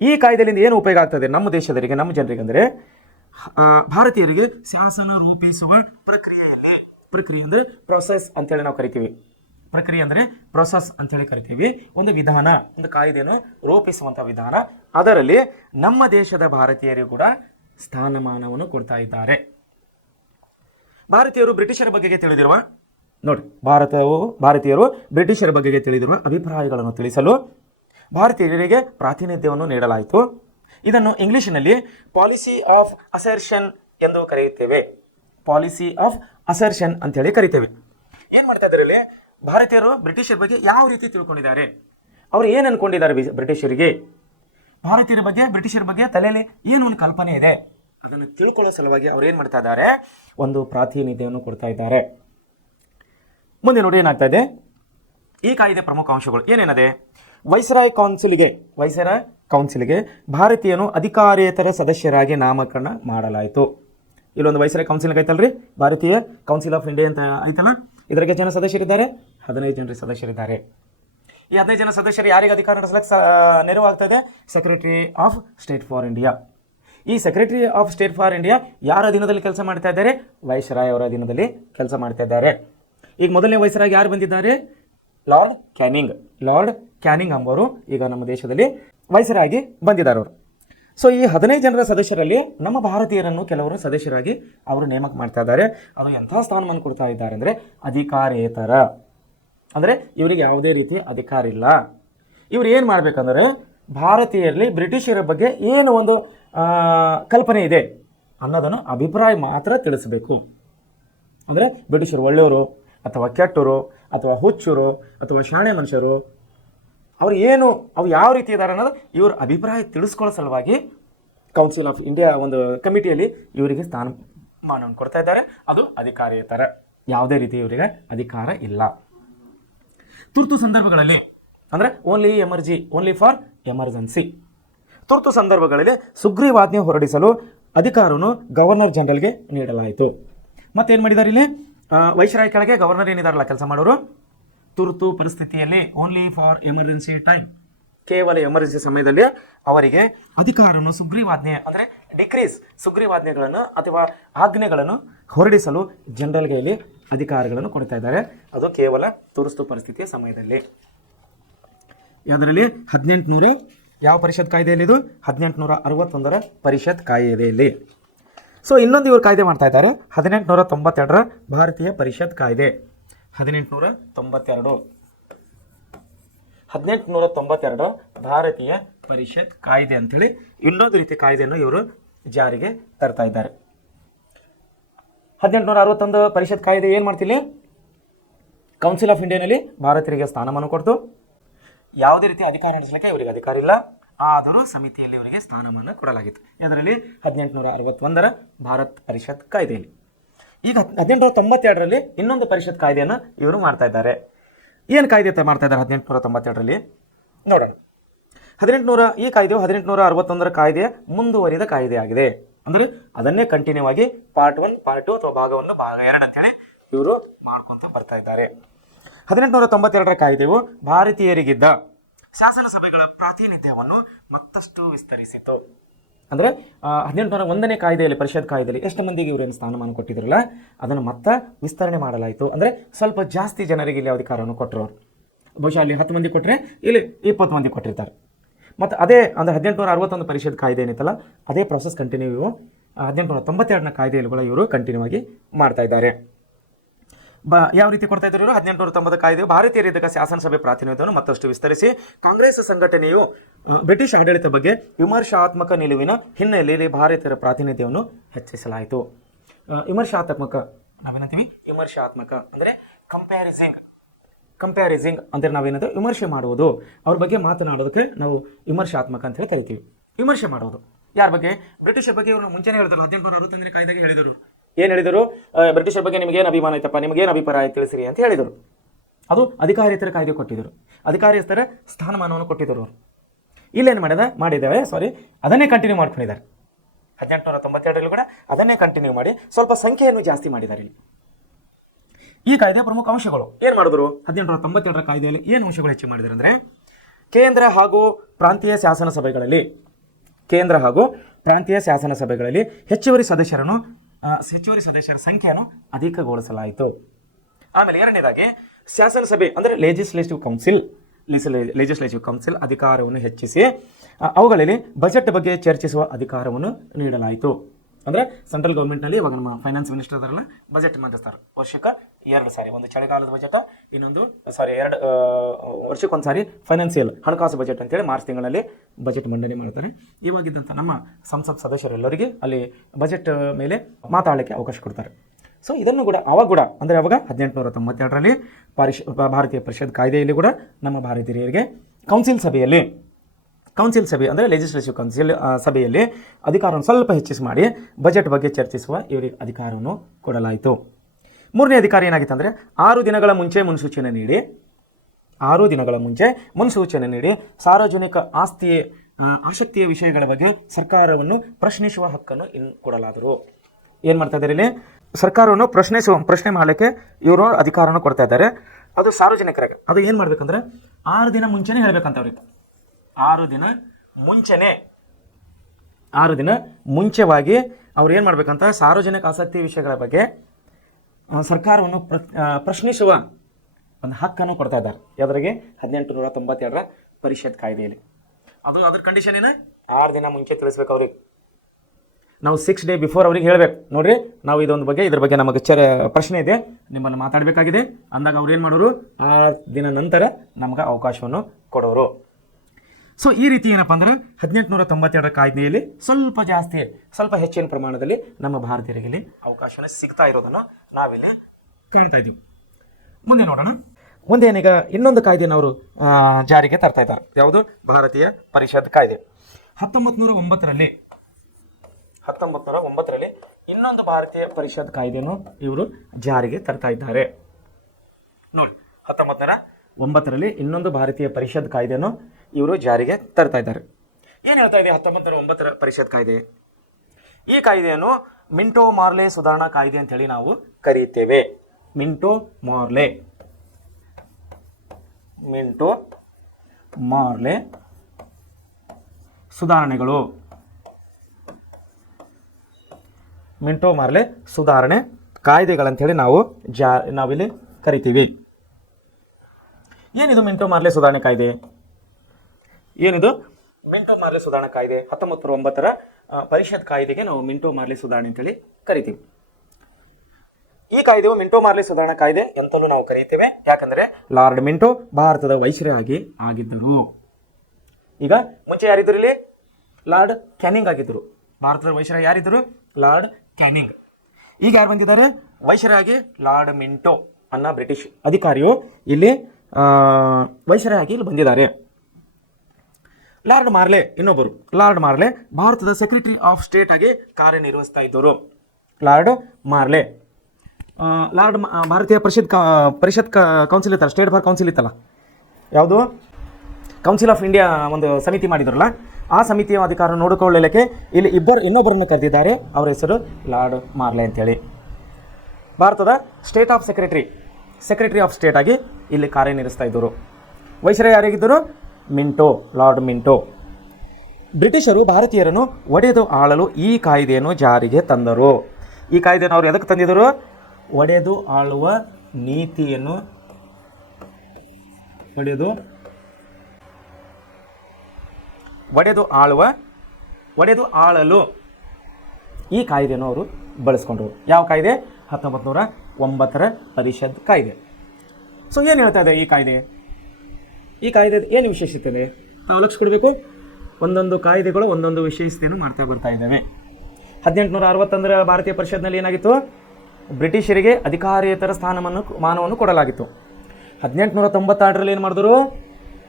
ಈ ಕಾಯ್ದೆಯಿಂದ ಏನು ಉಪಯೋಗ ಆಗ್ತದೆ ನಮ್ಮ ದೇಶದವರಿಗೆ, ನಮ್ಮ ಜನರಿಗೆ ಅಂದರೆ ಭಾರತೀಯರಿಗೆ ಶಾಸನ ರೂಪಿಸುವ ಪ್ರಕ್ರಿಯೆ ಅಂದರೆ ಪ್ರೊಸೆಸ್ ಅಂತೇಳಿ ನಾವು ಕರಿತೀವಿ. ಪ್ರಕ್ರಿಯೆ ಅಂದರೆ ಪ್ರೊಸೆಸ್ ಅಂತೇಳಿ ಕರಿತೀವಿ. ಒಂದು ವಿಧಾನ, ಒಂದು ಕಾಯ್ದೆಯನ್ನು ರೂಪಿಸುವಂಥ ವಿಧಾನ, ಅದರಲ್ಲಿ ನಮ್ಮ ದೇಶದ ಭಾರತೀಯರಿಗೂ ಕೂಡ ಸ್ಥಾನಮಾನವನ್ನು ಕೊಡ್ತಾ ಇದ್ದಾರೆ. ಭಾರತೀಯರು ಬ್ರಿಟಿಷರ ಬಗೆಗೆ ತಿಳಿದಿರುವ ಭಾರತೀಯರು ಬ್ರಿಟಿಷರ ಬಗೆಗೆ ತಿಳಿದಿರುವ ಅಭಿಪ್ರಾಯಗಳನ್ನು ತಿಳಿಸಲು ಭಾರತೀಯರಿಗೆ ಪ್ರಾತಿನಿಧ್ಯವನ್ನು ನೀಡಲಾಯಿತು. ಇದನ್ನು ಇಂಗ್ಲಿಷಿನಲ್ಲಿ ಪಾಲಿಸಿ ಆಫ್ ಅಸರ್ಷನ್ ಎಂದು ಕರೆಯುತ್ತೇವೆ. ಪಾಲಿಸಿ ಆಫ್ ಅಸರ್ಷನ್ ಅಂತೇಳಿ ಕರಿತೇವೆ. ಏನು ಮಾಡ್ತಾ ಇದ್ದಾರೆ ಇಲ್ಲಿ? ಭಾರತೀಯರು ಬ್ರಿಟಿಷರ ಬಗ್ಗೆ ಯಾವ ರೀತಿ ತಿಳ್ಕೊಂಡಿದ್ದಾರೆ, ಅವರು ಏನು ಅನ್ಕೊಂಡಿದ್ದಾರೆ ಬ್ರಿಟಿಷರಿಗೆ, ಬ್ರಿಟಿಷರ ಬಗ್ಗೆ ತಲೆಯಲ್ಲಿ ಏನು ಒಂದು ಕಲ್ಪನೆ ಇದೆ, ಅದನ್ನು ತಿಳ್ಕೊಳ್ಳೋ ಸಲುವಾಗಿ ಅವ್ರು ಏನು ಮಾಡ್ತಾ ಇದ್ದಾರೆ? ಒಂದು ಪ್ರಾತಿನಿಧ್ಯವನ್ನು ಕೊಡ್ತಾ ಇದ್ದಾರೆ. ಮುಂದೆ ನೋಡಿ ಏನಾಗ್ತಾ ಇದೆ. ಈ ಕಾಯ್ದೆ ಪ್ರಮುಖ ಅಂಶಗಳು ಏನೇನದೆ? ವೈಸ್ರಾಯ್ ಕೌನ್ಸಿಲ್ಗೆ ಭಾರತೀಯನು ಅಧಿಕಾರೇತರ ಸದಸ್ಯರಾಗಿ ನಾಮಕರಣ ಮಾಡಲಾಯಿತು. ಇಲ್ಲೊಂದು ವೈಸ್ರಾಯ್ ಕೌನ್ಸಿಲ್ ಐತಲ್ರಿ, ಭಾರತೀಯ ಕೌನ್ಸಿಲ್ ಆಫ್ ಇಂಡಿಯಾ ಅಂತ ಐತಲ್ಲ, ಇದರಿಗೆ ಜನ ಸದಸ್ಯರಿದ್ದಾರೆ? 15 ಜನ ಸದಸ್ಯರಿದ್ದಾರೆ. ಈ 15 ಜನ ಸದಸ್ಯರು ಯಾರಿಗೆ ಅಧಿಕಾರ ನಡೆಸಲಿಕ್ಕೆ ನೆರವಾಗ್ತದೆ? Secretary of state for India. ಈ secretary of state for India ಯಾರ ಅಧೀನದಲ್ಲಿ ಕೆಲಸ ಮಾಡ್ತಾ ಇದ್ದಾರೆ? ವೈಸ್ರಾಯ್ ಅವರ ಅಧೀನದಲ್ಲಿ ಕೆಲಸ ಮಾಡ್ತಾ ಇದ್ದಾರೆ. ಈಗ ಮೊದಲನೇ ವೈಸ್ರಾಯ್ ಯಾರು ಬಂದಿದ್ದಾರೆ? ಲಾರ್ಡ್ ಕ್ಯಾನಿಂಗ್ ಎಂಬವರು ಈಗ ನಮ್ಮ ದೇಶದಲ್ಲಿ ವೈಸ್ರಾಯ್ ಆಗಿ ಬಂದಿದ್ದಾರೆ ಅವರು. ಸೊ ಈ 15 ಜನರ ಸದಸ್ಯರಲ್ಲಿ ನಮ್ಮ ಭಾರತೀಯರನ್ನು ಕೆಲವರು ಸದಸ್ಯರಾಗಿ ಅವರು ನೇಮಕ ಮಾಡ್ತಾ ಇದ್ದಾರೆ. ಅದು ಎಂಥ ಸ್ಥಾನಮಾನ ಕೊಡ್ತಾ ಇದ್ದಾರೆ ಅಂದರೆ ಅಧಿಕಾರೇತರ, ಅಂದರೆ ಇವರಿಗೆ ಯಾವುದೇ ರೀತಿ ಅಧಿಕಾರ ಇಲ್ಲ. ಇವ್ರು ಏನು ಮಾಡಬೇಕಂದ್ರೆ ಭಾರತೀಯರಲ್ಲಿ ಬ್ರಿಟಿಷರ ಬಗ್ಗೆ ಏನು ಒಂದು ಕಲ್ಪನೆ ಇದೆ ಅನ್ನೋದನ್ನು ಅಭಿಪ್ರಾಯ ಮಾತ್ರ ತಿಳಿಸಬೇಕು. ಅಂದರೆ ಬ್ರಿಟಿಷರು ಒಳ್ಳೆಯವರು ಅಥವಾ ಕೆಟ್ಟವರು ಅಥವಾ ಹುಚ್ಚರು ಅಥವಾ ಶಾಣೆ ಮನುಷ್ಯರು, ಅವ್ರು ಯಾವ ರೀತಿ ಇದ್ದಾರೆ ಅನ್ನೋದು ಇವ್ರ ಅಭಿಪ್ರಾಯ ತಿಳಿಸ್ಕೊಳ್ಳೋ ಸಲುವಾಗಿ ಕೌನ್ಸಿಲ್ ಆಫ್ ಇಂಡಿಯಾ ಒಂದು ಕಮಿಟಿಯಲ್ಲಿ ಇವರಿಗೆ ಸ್ಥಾನಮಾನವನ್ನು ಕೊಡ್ತಾ ಇದ್ದಾರೆ. ಅದು ಅಧಿಕಾರೇತರ, ಯಾವುದೇ ರೀತಿ ಇವರಿಗೆ ಅಧಿಕಾರ ಇಲ್ಲ. ತುರ್ತು ಸಂದರ್ಭಗಳಲ್ಲಿ ಅಂದರೆ ಓನ್ಲಿ ಫಾರ್ ಎಮರ್ಜೆನ್ಸಿ ತುರ್ತು ಸಂದರ್ಭಗಳಲ್ಲಿ ಸುಗ್ರೀವಾಜ್ಞೆ ಹೊರಡಿಸಲು ಅಧಿಕಾರವನ್ನು ಗವರ್ನರ್ ಜನರಲ್ಗೆ ನೀಡಲಾಯಿತು. ಮತ್ತೇನು ಮಾಡಿದ್ದಾರೆ ಇಲ್ಲಿ ವೈಸ್ರಾಯ್ ಕೆಳಗೆ ಗವರ್ನರ್ ಏನಿದಾರಲ್ಲ ಕೆಲಸ ಮಾಡೋರು, ತುರ್ತು ಪರಿಸ್ಥಿತಿಯಲ್ಲಿ ಓನ್ಲಿ ಫಾರ್ ಎಮರ್ಜೆನ್ಸಿ ಟೈಮ್, ಕೇವಲ ಎಮರ್ಜೆನ್ಸಿ ಸಮಯದಲ್ಲಿ ಅವರಿಗೆ ಅಧಿಕಾರವನ್ನು ಸುಗ್ರೀವಾಜ್ಞೆ ಅಂದರೆ ಡಿಕ್ರೀಸ್ ಸುಗ್ರೀವಾಜ್ಞೆಗಳನ್ನು ಅಥವಾ ಆಜ್ಞೆಗಳನ್ನು ಹೊರಡಿಸಲು ಜನರಲ್ಗೆ ಇಲ್ಲಿ ಅಧಿಕಾರಗಳನ್ನು ಕೊಡ್ತಾ ಇದ್ದಾರೆ. ಅದು ಕೇವಲ ತುರ್ತು ಪರಿಸ್ಥಿತಿಯ ಸಮಯದಲ್ಲಿ. ಅದರಲ್ಲಿ 1800 ಯಾವ ಪರಿಷತ್ ಕಾಯ್ದೆಯಲ್ಲಿ ಇದು 1861ರ ಪರಿಷತ್ ಕಾಯ್ದೆಯಲ್ಲಿ. ಸೊ ಇನ್ನೊಂದು ಇವರು ಕಾಯ್ದೆ ಮಾಡ್ತಾ ಇದ್ದಾರೆ 1892ರ ಭಾರತೀಯ ಪರಿಷತ್ ಕಾಯ್ದೆ. 1892 ಭಾರತೀಯ ಪರಿಷತ್ ಕಾಯ್ದೆ ಅಂತೇಳಿ ಇನ್ನೊಂದು ರೀತಿ ಕಾಯ್ದೆಯನ್ನು ಇವರು ಜಾರಿಗೆ ತರ್ತಾ ಇದ್ದಾರೆ. 1861 ಪರಿಷತ್ ಕಾಯ್ದೆ ಏನು ಮಾಡ್ತಿಲ್ಲ, ಕೌನ್ಸಿಲ್ ಆಫ್ ಇಂಡಿಯಾನಲ್ಲಿ ಭಾರತೀಯರಿಗೆ ಸ್ಥಾನಮಾನ ಕೊಡ್ತು. ಯಾವುದೇ ರೀತಿ ಅಧಿಕಾರ ನಡೆಸಲಿಕ್ಕೆ ಇವರಿಗೆ ಅಧಿಕಾರ ಇಲ್ಲ, ಆದರೂ ಸಮಿತಿಯಲ್ಲಿ ಇವರಿಗೆ ಸ್ಥಾನಮಾನ ಕೊಡಲಾಗಿತ್ತು. ಅದರಲ್ಲಿ 1861ರ ಭಾರತ್ ಪರಿಷತ್ ಕಾಯ್ದೆಯಲ್ಲಿ. ಈಗ 1892ರಲ್ಲಿ ಇನ್ನೊಂದು ಪರಿಷತ್ ಕಾಯ್ದೆಯನ್ನು ಇವರು ಮಾಡ್ತಾ ಇದ್ದಾರೆ. ಏನು ಕಾಯ್ದೆ ಮಾಡ್ತಾ ಇದ್ದಾರೆ 1892ರಲ್ಲಿ ನೋಡೋಣ. ಈ ಕಾಯ್ದೆಯು 1861ರ ಕಾಯ್ದೆಯ ಮುಂದುವರಿದ ಕಾಯ್ದೆಯಾಗಿದೆ. ಅಂದರೆ ಅದನ್ನೇ ಕಂಟಿನ್ಯೂ ಆಗಿ ಪಾರ್ಟ್ 1, ಪಾರ್ಟ್ 2 ಅಥವಾ ಭಾಗ 1, ಭಾಗ 2 ಅಂತೇಳಿ ಇವರು ಮಾಡ್ಕೊಂತ ಬರ್ತಾ ಇದ್ದಾರೆ. 1892ರ ಕಾಯ್ದೆಯು ಭಾರತೀಯರಿಗಿದ್ದ ಶಾಸನ ಸಭೆಗಳ ಪ್ರಾತಿನಿಧ್ಯವನ್ನು ಮತ್ತಷ್ಟು ವಿಸ್ತರಿಸಿತು. ಅಂದರೆ 1801ನೇ ಕಾಯ್ದೆಯಲ್ಲಿ ಪರಿಷತ್ ಕಾಯ್ದೆಯಲ್ಲಿ ಎಷ್ಟು ಮಂದಿಗೆ ಇವರೇನು ಸ್ಥಾನಮಾನ ಕೊಟ್ಟಿದ್ರಲ್ಲ ಅದನ್ನು ಮತ್ತೆ ವಿಸ್ತರಣೆ ಮಾಡಲಾಯಿತು. ಅಂದರೆ ಸ್ವಲ್ಪ ಜಾಸ್ತಿ ಜನರಿಗೆ ಇಲ್ಲಿ ಅಧಿಕಾರವನ್ನು ಕೊಟ್ಟರು. ಬಹುಶಃ ಅಲ್ಲಿ 10 ಮಂದಿ ಕೊಟ್ಟರೆ ಇಲ್ಲಿ 20 ಮಂದಿ ಕೊಟ್ಟಿರ್ತಾರೆ. ಮತ್ತು ಅದೇ ಅಂದರೆ 1861 ಪರಿಷತ್ ಕಾಯ್ದೆ ಏನಿತ್ತಲ್ಲ ಅದೇ ಪ್ರೊಸೆಸ್ ಕಂಟಿನ್ಯೂ 1892ನ ಕಾಯ್ದೆಯಲ್ಲಿ ಕೂಡ ಇವರು ಕಂಟಿನ್ಯೂ ಆಗಿ ಮಾಡ್ತಾ ಇದ್ದಾರೆ. ಯಾವ ರೀತಿ ಕೊಡ್ತಾ ಇದ್ದಾರೆ ಇವರು 1890 ಕಾಯ್ದೆಯು ಭಾರತೀಯರಿದ್ದ ಶಾಸನಸಭೆ ಪ್ರಾತಿನಿಧ್ಯವನ್ನು ಮತ್ತಷ್ಟು ವಿಸ್ತರಿಸಿ ಕಾಂಗ್ರೆಸ್ ಸಂಘಟನೆಯು ಬ್ರಿಟಿಷ್ ಆಡಳಿತ ಬಗ್ಗೆ ವಿಮರ್ಶಾತ್ಮಕ ನಿಲುವಿನ ಹಿನ್ನೆಲೆಯಲ್ಲಿ ಭಾರತೀಯರ ಪ್ರಾತಿನಿಧ್ಯವನ್ನು ಹೆಚ್ಚಿಸಲಾಯಿತು. ವಿಮರ್ಶಾತ್ಮಕ ನಾವೇನಂತೀವಿ, ವಿಮರ್ಶಾತ್ಮಕ ಅಂದರೆ ಕಂಪ್ಯಾರಿಸಿಂಗ್ ಅಂದರೆ ನಾವೇನಂದ್ರೆ ವಿಮರ್ಶೆ ಮಾಡುವುದು, ಅವ್ರ ಬಗ್ಗೆ ಮಾತನಾಡೋದಕ್ಕೆ ನಾವು ವಿಮರ್ಶಾತ್ಮಕ ಅಂತ ಹೇಳಿ ಕರಿತೀವಿ. ವಿಮರ್ಶೆ ಮಾಡೋದು ಯಾರ ಬಗ್ಗೆ? ಬ್ರಿಟಿಷರ ಬಗ್ಗೆ ಇವರು ಮುಂಚೆನೇ ಹೇಳಿದ್ರು. 1861 ಕಾಯ್ದೆಗೆ ಹೇಳಿದರು. ಏನು ಹೇಳಿದರು? ಬ್ರಿಟಿಷರ ಬಗ್ಗೆ ನಿಮಗೇನು ಅಭಿಮಾನ ಐತಪ್ಪ, ನಿಮಗೇನು ಅಭಿಪ್ರಾಯ ತಿಳಿಸಿರಿ ಅಂತ ಹೇಳಿದರು. ಅದು ಅಧಿಕಾರಿಯತರ ಕಾಯ್ದೆ ಕೊಟ್ಟಿದ್ದರು, ಅಧಿಕಾರಿಯತರ ಸ್ಥಾನಮಾನವನ್ನು ಕೊಟ್ಟಿದ್ದರು. ಅವರು ಇಲ್ಲೇನು ಮಾಡಿದ್ದೇವೆ ಅದನ್ನೇ ಕಂಟಿನ್ಯೂ ಮಾಡ್ಕೊಂಡಿದ್ದಾರೆ. 1892 ಕೂಡ ಅದನ್ನೇ ಕಂಟಿನ್ಯೂ ಮಾಡಿ ಸ್ವಲ್ಪ ಸಂಖ್ಯೆಯನ್ನು ಜಾಸ್ತಿ ಮಾಡಿದ್ದಾರೆ. ಇಲ್ಲಿ ಈ ಕಾಯ್ದೆಯ ಪ್ರಮುಖ ಅಂಶಗಳು ಏನು ಮಾಡಿದ್ರು? 1892ರ ಕಾಯ್ದೆಯಲ್ಲಿ ಏನು ಅಂಶಗಳು ಹೆಚ್ಚು ಮಾಡಿದ್ದಾರೆ ಅಂದರೆ ಕೇಂದ್ರ ಹಾಗೂ ಪ್ರಾಂತೀಯ ಶಾಸನ ಸಭೆಗಳಲ್ಲಿ ಹೆಚ್ಚುವರಿ ಸದಸ್ಯರ ಸಂಖ್ಯೆಯನ್ನು ಅಧಿಕಗೊಳಿಸಲಾಯಿತು. ಆಮೇಲೆ ಎರಡನೇದಾಗಿ ಶಾಸನ ಸಭೆ ಅಂದರೆ ಲೆಜಿಸ್ಲೇಟಿವ್ ಕೌನ್ಸಿಲ್ ಅಧಿಕಾರವನ್ನು ಹೆಚ್ಚಿಸಿ ಅವುಗಳಲ್ಲಿ ಬಜೆಟ್ ಬಗ್ಗೆ ಚರ್ಚಿಸುವ ಅಧಿಕಾರವನ್ನು ನೀಡಲಾಯಿತು. ಅಂದರೆ ಸೆಂಟ್ರಲ್ ಗೌರ್ಮೆಂಟ್ನಲ್ಲಿ ಇವಾಗ ನಮ್ಮ ಫೈನಾನ್ಸ್ ಮಿನಿಸ್ಟರ್ ಅದರಲ್ಲ ಬಜೆಟ್ ಮಂಡಿಸ್ತಾರೆ. ವರ್ಷಕ್ಕೆ 2 ಸಾರಿ, ಒಂದು ಚಳಿಗಾಲದ ಬಜೆಟ್, ಇನ್ನೊಂದು ವರ್ಷಕ್ಕೊಂದು ಸಾರಿ ಫೈನಾನ್ಸಿಯಲ್ ಹಣಕಾಸು ಬಜೆಟ್ ಅಂತೇಳಿ ಮಾರ್ಚ್ ತಿಂಗಳಲ್ಲಿ ಬಜೆಟ್ ಮಂಡನೆ ಮಾಡ್ತಾರೆ. ಇವಾಗಿದ್ದಂಥ ನಮ್ಮ ಸಂಸತ್ ಸದಸ್ಯರೆಲ್ಲರಿಗೆ ಅಲ್ಲಿ ಬಜೆಟ್ ಮೇಲೆ ಮಾತಾಡಲಿಕ್ಕೆ ಅವಕಾಶ ಕೊಡ್ತಾರೆ. ಸೊ ಇದನ್ನು ಕೂಡ ಅವಾಗ ಅಂದರೆ ಅವಾಗ 1892ರಲ್ಲಿ ಭಾರತೀಯ ಪರಿಷತ್ ಕಾಯ್ದೆಯಲ್ಲಿ ಕೂಡ ನಮ್ಮ ಭಾರತೀಯರಿಗೆ ಕೌನ್ಸಿಲ್ ಸಭೆ ಅಂದರೆ ಲೆಜಿಸ್ಲೇಟಿವ್ ಕೌನ್ಸಿಲ್ ಸಭೆಯಲ್ಲಿ ಅಧಿಕಾರವನ್ನು ಸ್ವಲ್ಪ ಹೆಚ್ಚಿಸಿ ಮಾಡಿ ಬಜೆಟ್ ಬಗ್ಗೆ ಚರ್ಚಿಸುವ ಇವರಿಗೆ ಅಧಿಕಾರವನ್ನು ಕೊಡಲಾಯಿತು. ಮೂರನೇ ಅಧಿಕಾರ ಏನಾಗಿತ್ತು ಅಂದರೆ 6 ದಿನಗಳ ಮುಂಚೆ ಮುನ್ಸೂಚನೆ ನೀಡಿ ಸಾರ್ವಜನಿಕ ಆಸಕ್ತಿಯ ವಿಷಯಗಳ ಬಗ್ಗೆ ಸರ್ಕಾರವನ್ನು ಪ್ರಶ್ನಿಸುವ ಹಕ್ಕನ್ನು ಕೊಡಲಾದರು. ಏನು ಮಾಡ್ತಾ ಇದ್ದಾರೆ ಇಲ್ಲಿ? ಸರ್ಕಾರವನ್ನು ಪ್ರಶ್ನೆ ಮಾಡಲಿಕ್ಕೆ ಇವರು ಅಧಿಕಾರವನ್ನು ಕೊಡ್ತಾ ಇದ್ದಾರೆ. ಅದು ಸಾರ್ವಜನಿಕರಿಗೆ ಅದು ಏನು ಮಾಡಬೇಕಂದ್ರೆ 6 ದಿನ ಮುಂಚೆನೇ ಹೇಳಬೇಕಂತ ಅವ್ರಿಗೆ. 6 ದಿನ ಮುಂಚೆವಾಗಿ ಅವ್ರು ಏನು ಮಾಡಬೇಕಂತ ಸಾರ್ವಜನಿಕ ಆಸಕ್ತಿ ವಿಷಯಗಳ ಬಗ್ಗೆ ಸರ್ಕಾರವನ್ನು ಪ್ರಶ್ನಿಸುವ ಒಂದು ಹಕ್ಕನ್ನು ಕೊಡ್ತಾ ಇದ್ದಾರೆ. ಯಾವ್ದ್ರಾಗೆ 1892ರ ಪರಿಷತ್ ಕಾಯ್ದೆಯಲ್ಲಿ. ಅದ್ರ ಕಂಡೀಷನ್ ಏನು? 6 ದಿನ ಮುಂಚೆ ತಿಳಿಸ್ಬೇಕು ಅವ್ರಿಗೆ. ನಾವು 6 ಡೇ ಬಿಫೋರ್ ಅವ್ರಿಗೆ ಹೇಳಬೇಕು, ನೋಡ್ರಿ ನಾವು ಇದ್ರ ಬಗ್ಗೆ ನಮಗೆ ಪ್ರಶ್ನೆ ಇದೆ, ನಿಮ್ಮನ್ನು ಮಾತಾಡಬೇಕಾಗಿದೆ ಅಂದಾಗ ಅವ್ರು ಏನು ಮಾಡೋರು? 6 ದಿನ ನಂತರ ನಮ್ಗೆ ಅವಕಾಶವನ್ನು ಕೊಡೋರು. ಸೊ ಈ ರೀತಿ ಏನಪ್ಪ ಅಂದ್ರೆ 1892ರ ಕಾಯ್ದೆಯಲ್ಲಿ ಸ್ವಲ್ಪ ಹೆಚ್ಚಿನ ಪ್ರಮಾಣದಲ್ಲಿ ನಮ್ಮ ಭಾರತೀಯರಿಗೆ ಅವಕಾಶವನ್ನು ಸಿಗ್ತಾ ಇರೋದನ್ನು ನಾವಿಲ್ಲಿ ಕಾಣ್ತಾ ಇದ್ದೀವಿ. ಮುಂದೆ ನೋಡೋಣ. ಮುಂದೆ ಏನೀಗ ಇನ್ನೊಂದು ಕಾಯ್ದೆಯನ್ನು ಅವರು ಜಾರಿಗೆ ತರ್ತಾ ಇದ್ದಾರೆ. ಯಾವುದು? ಭಾರತೀಯ ಪರಿಷತ್ ಕಾಯ್ದೆ. 1909ರಲ್ಲಿ ಇನ್ನೊಂದು ಭಾರತೀಯ ಪರಿಷತ್ ಕಾಯ್ದೆಯನ್ನು ಇವರು ಜಾರಿಗೆ ತರ್ತಾ ಇದ್ದಾರೆ. ನೋಡಿ, 1909ರಲ್ಲಿ ಇನ್ನೊಂದು ಭಾರತೀಯ ಪರಿಷತ್ ಕಾಯ್ದೆಯನ್ನು ಇವರು ಜಾರಿಗೆ ತರ್ತಾ ಇದ್ದಾರೆ. ಏನು ಹೇಳ್ತಾ ಇದೆ 1909 ಪರಿಷತ್ ಕಾಯ್ದೆ? ಈ ಕಾಯ್ದೆಯನ್ನು ಮಿಂಟೋ ಮಾರ್ಲೆ ಸುಧಾರಣಾ ಕಾಯ್ದೆ ಅಂತೇಳಿ ನಾವು ಕರೀತೇವೆ. ಮಿಂಟೋ ಮಾರ್ಲೆ ಸುಧಾರಣೆಗಳು, ಮಿಂಟೋ ಮಾರ್ಲೆ ಸುಧಾರಣೆ ಕಾಯ್ದೆಗಳಂತೇಳಿ ನಾವಿಲ್ಲಿ ಕರಿತೀವಿ. ಏನಿದು ಮಿಂಟೋ ಮಾರ್ಲೆ ಸುಧಾರಣೆ ಕಾಯ್ದೆ? ಏನಿದು ಮಿಂಟೋ ಮಾರ್ಲೆ ಸುಧಾರಣಾ ಕಾಯ್ದೆ? 1909 ಪರಿಷತ್ ಕಾಯ್ದೆಗೆ ನಾವು ಮಿಂಟೋ ಮಾರ್ಲೆ ಸುಧಾರಣೆ ಅಂತೇಳಿ ಕರಿತೀವಿ. ಈ ಕಾಯ್ದೆಯು ಮಿಂಟೋ ಮಾರ್ಲೆ ಸುಧಾರಣಾ ಕಾಯ್ದೆ ಎಂತಲೂ ನಾವು ಕರೀತೇವೆ. ಯಾಕಂದರೆ ಲಾರ್ಡ್ ಮಿಂಟೋ ಭಾರತದ ವೈಸ್ರಾಯ್ ಆಗಿದ್ದರು. ಈಗ ಮುಂಚೆ ಯಾರಿದ್ರು ಇಲ್ಲಿ? ಲಾರ್ಡ್ ಕ್ಯಾನಿಂಗ್ ಆಗಿದ್ದರು. ಭಾರತದ ವೈಸ್ರಾಯ್ ಯಾರಿದ್ದರು? Lord canning. ಈಗ ಯಾರು ಬಂದಿದ್ದಾರೆ? ವೈಸ್ರಾಯ್ ಲಾರ್ಡ್ ಮಿಂಟೋ ಅನ್ನೋ ಬ್ರಿಟಿಷ್ ಅಧಿಕಾರಿಯು ಇಲ್ಲಿ ವೈಸ್ರಾಯ್ ಆಗಿ ಇಲ್ಲಿ ಬಂದಿದ್ದಾರೆ. ಲಾರ್ಡ್ ಮಾರ್ಲೆ ಇನ್ನೊಬ್ಬರು. ಲಾರ್ಡ್ ಮಾರ್ಲೆ ಭಾರತದ ಸೆಕ್ರೆಟರಿ ಆಫ್ ಸ್ಟೇಟ್ ಆಗಿ ಕಾರ್ಯನಿರ್ವಹಿಸ್ತಾ ಇದ್ದರು. ಲಾರ್ಡ್ ಮಾರ್ಲೆ ಭಾರತೀಯ ಪರಿಷತ್ ಕೌನ್ಸಿಲ್ ಇತ್ತಲ್ಲ, ಸ್ಟೇಟ್ ಬಾರ್ ಕೌನ್ಸಿಲ್ ಇತ್ತಲ್ಲ, ಯಾವುದು ಕೌನ್ಸಿಲ್ ಆಫ್ ಇಂಡಿಯಾ ಒಂದು ಸಮಿತಿ ಮಾಡಿದ್ರಲ್ಲ, ಆ ಸಮಿತಿಯ ಅಧಿಕಾರ ನೋಡಿಕೊಳ್ಳಲಿಕ್ಕೆ ಇಲ್ಲಿ ಇನ್ನೊಬ್ಬರನ್ನು ಕರೆದಿದ್ದಾರೆ. ಅವರ ಹೆಸರು ಲಾರ್ಡ್ ಮಾರ್ಲೆ ಅಂತೇಳಿ. ಭಾರತದ state of secretary of state ಆಗಿ ಇಲ್ಲಿ ಕಾರ್ಯನಿರ್ವಹಿಸ್ತಾ ಇದ್ದರು. ವೈಸ್ರಾಯ್ ಯಾರಾಗಿದ್ದರು? Minto, Lord Minto. ಬ್ರಿಟಿಷರು ಭಾರತೀಯರನ್ನು ಒಡೆದು ಆಳಲು ಈ ಕಾಯ್ದೆಯನ್ನು ಜಾರಿಗೆ ತಂದರು. ಈ ಕಾಯ್ದೆಯನ್ನು ಅವರು ಎದಕ್ಕೆ ತಂದಿದ್ದರು? ಒಡೆದು ಆಳುವ ನೀತಿಯನ್ನು ಒಡೆದು ಆಳಲು ಈ ಕಾಯ್ದೆಯನ್ನು ಅವರು ಬಳಸ್ಕೊಂಡ್ರು. ಯಾವ ಕಾಯ್ದೆ? 1909 ಪರಿಷತ್ ಕಾಯ್ದೆ. ಸೊ ಏನು ಹೇಳ್ತಾ ಇದೆ ಈ ಕಾಯ್ದೆ ಏನು ವಿಶೇಷತೆ ಇದೆ? ನಾವು ಲಕ್ಷ್ಯ ಕೊಡಬೇಕು. ಒಂದೊಂದು ಕಾಯ್ದೆಗಳು ಒಂದೊಂದು ವಿಶೇಷತೆಯನ್ನು ಮಾಡ್ತಾ ಬರ್ತಾ ಇದ್ದಾವೆ. 1861 ಭಾರತೀಯ ಪರಿಷತ್ನಲ್ಲಿ ಏನಾಗಿತ್ತು? ಬ್ರಿಟಿಷರಿಗೆ ಅಧಿಕಾರೇತರ ಸ್ಥಾನಮಾನವನ್ನು ಕೊಡಲಾಗಿತ್ತು. 1896 ಏನು ಮಾಡಿದ್ರು?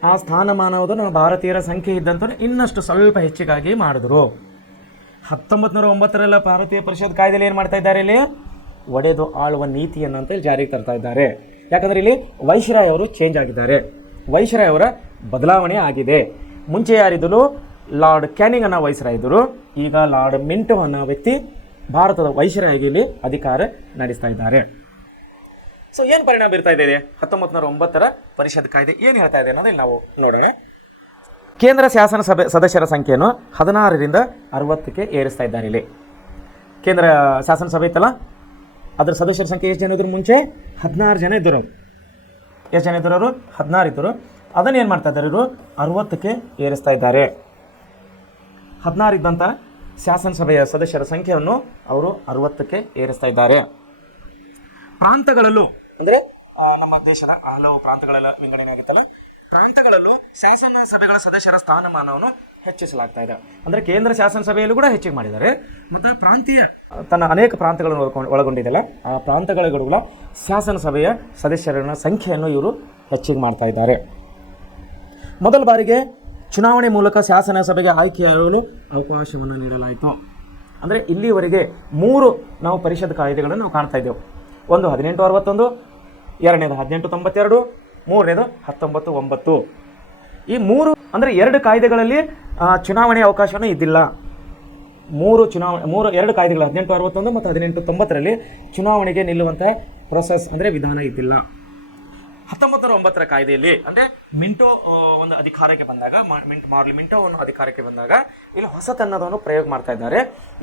ಆ ಸ್ಥಾನಮಾನವನ್ನು ಭಾರತೀಯರ ಸಂಖ್ಯೆ ಇದ್ದಂತ ಇನ್ನಷ್ಟು ಸ್ವಲ್ಪ ಹೆಚ್ಚಿಗಾಗಿ ಮಾಡಿದ್ರು. 1909 ಭಾರತೀಯ ಪರಿಷತ್ ಕಾಯ್ದೆಯಲ್ಲಿ ಏನು ಮಾಡ್ತಾ ಇದ್ದಾರೆ? ಇಲ್ಲಿ ಒಡೆದು ಆಳುವ ನೀತಿಯನ್ನು ಅಂತ ಜಾರಿಗೆ ತರ್ತಾ ಇದ್ದಾರೆ. ಯಾಕಂದರೆ ಇಲ್ಲಿ ವೈಸ್ರಾಯ್ ಅವರು ಚೇಂಜ್ ಆಗಿದ್ದಾರೆ. ವೈಸ್ರಾಯ್ ಅವರ ಬದಲಾವಣೆ ಆಗಿದೆ. ಮುಂಚೆ ಯಾರಿದ್ದರು? ಲಾರ್ಡ್ ಕ್ಯಾನಿಂಗ್ ಅನ್ನೋ ವೈಸ್ರಾಯ್ ಇದ್ದರು. ಈಗ ಲಾರ್ಡ್ ಮಿಂಟೋ ಅನ್ನೋ ವ್ಯಕ್ತಿ ಭಾರತದ ವೈಸ್ರಾಯ್ಗೆ ಅಧಿಕಾರ ನಡೆಸ್ತಾ ಇದ್ದಾರೆ. ಸೊ ಏನು ಪರಿಣಾಮ ಬೀರ್ತಾ ಇದೆ 1909 ಪರಿಷತ್ ಕಾಯ್ದೆ ಏನು ಹೇಳ್ತಾ ಇದೆ ಅನ್ನೋದು ನಾವು ನೋಡೋಣ. ಕೇಂದ್ರ ಶಾಸನ ಸಭೆ ಸದಸ್ಯರ ಸಂಖ್ಯೆಯನ್ನು 16ರಿಂದ 60ಕ್ಕೆ ಏರಿಸ್ತಾ ಇದ್ದಾರೆ. ಇಲ್ಲಿ ಕೇಂದ್ರ ಶಾಸನ ಸಭೆ ಇತ್ತಲ್ಲ, ಅದರ ಸದಸ್ಯರ ಸಂಖ್ಯೆ ಎಷ್ಟು ಜನ ಇದ್ರು? ಮುಂಚೆ 16 ಜನ ಇದ್ದರು. ಎಷ್ಟು ಜನ ಇದ್ದರು? 16 ಇದ್ದರು. ಅದನ್ನು ಏನು ಮಾಡ್ತಾ ಇದ್ದಾರೆ? ಇವರು 60ಕ್ಕೆ ಏರಿಸ್ತಾ ಇದ್ದಾರೆ. 16 ಇದ್ದಂಥ ಶಾಸನ ಸಭೆಯ ಸದಸ್ಯರ ಸಂಖ್ಯೆಯನ್ನು ಅವರು 60ಕ್ಕೆ ಏರಿಸ್ತಾ ಇದ್ದಾರೆ. ಪ್ರಾಂತಗಳಲ್ಲೂ ಅಂದರೆ ನಮ್ಮ ದೇಶದ ಹಲವು ಪ್ರಾಂತಗಳೆಲ್ಲ ವಿಂಗಡಣೆ ಆಗುತ್ತಲ್ಲ, ಪ್ರಾಂತಗಳಲ್ಲೂ ಶಾಸನ ಸಭೆಗಳ ಸದಸ್ಯರ ಸ್ಥಾನಮಾನವನ್ನು ಹೆಚ್ಚಿಸಲಾಗ್ತಾ ಇದೆ. ಅಂದರೆ ಕೇಂದ್ರ ಶಾಸನ ಸಭೆಯಲ್ಲೂ ಕೂಡ ಹೆಚ್ಚಿಗೆ ಮಾಡಿದ್ದಾರೆ. ಮತ್ತು ಪ್ರಾಂತೀಯ ತನ್ನ ಅನೇಕ ಪ್ರಾಂತಗಳನ್ನು ಒಳಗೊಂಡಿದೆಯಲ್ಲ, ಆ ಪ್ರಾಂತಗಳ ಶಾಸನ ಸಭೆಯ ಸದಸ್ಯರ ಸಂಖ್ಯೆಯನ್ನು ಇವರು ಹೆಚ್ಚಿಗೆ ಮಾಡ್ತಾ ಇದ್ದಾರೆ. ಮೊದಲ ಬಾರಿಗೆ ಚುನಾವಣೆ ಮೂಲಕ ಶಾಸನ ಸಭೆಗೆ ಆಯ್ಕೆಯಾಗಲು ಅವಕಾಶವನ್ನು ನೀಡಲಾಯಿತು. ಅಂದರೆ ಇಲ್ಲಿವರೆಗೆ 3 ನಾವು ಪರಿಷತ್ ಕಾಯ್ದೆಗಳನ್ನು ನಾವು ಕಾಣ್ತಾ ಇದ್ದೆವು. ಒಂದು 1861, ಎರಡನೇದು 1892, ಮೂರನೇದು 1909. ಈ 3 ಅಂದರೆ 2 ಕಾಯ್ದೆಗಳಲ್ಲಿ ಚುನಾವಣೆಯ ಅವಕಾಶವೂ ಇದ್ದಿಲ್ಲ. 2 ಕಾಯ್ದೆಗಳು 1861 ಮತ್ತು 1890ರಲ್ಲಿ ಚುನಾವಣೆಗೆ ನಿಲ್ಲುವಂತಹ ಪ್ರೊಸೆಸ್ ಅಂದರೆ ವಿಧಾನ ಇದ್ದಿಲ್ಲ. 1909 ಕಾಯ್ದೆಯಲ್ಲಿ ಅಂದರೆ ಮಿಂಟೋ ಒಂದು ಅಧಿಕಾರಕ್ಕೆ ಬಂದಾಗ, ಮಾರ್ಲೆ ಮಿಂಟೋ ಒಂದು ಅಧಿಕಾರಕ್ಕೆ ಬಂದಾಗ ಇಲ್ಲಿ ಹೊಸತನವನ್ನು ಪ್ರಯೋಗ ಮಾಡ್ತಾ ಇದ್ದಾರೆ.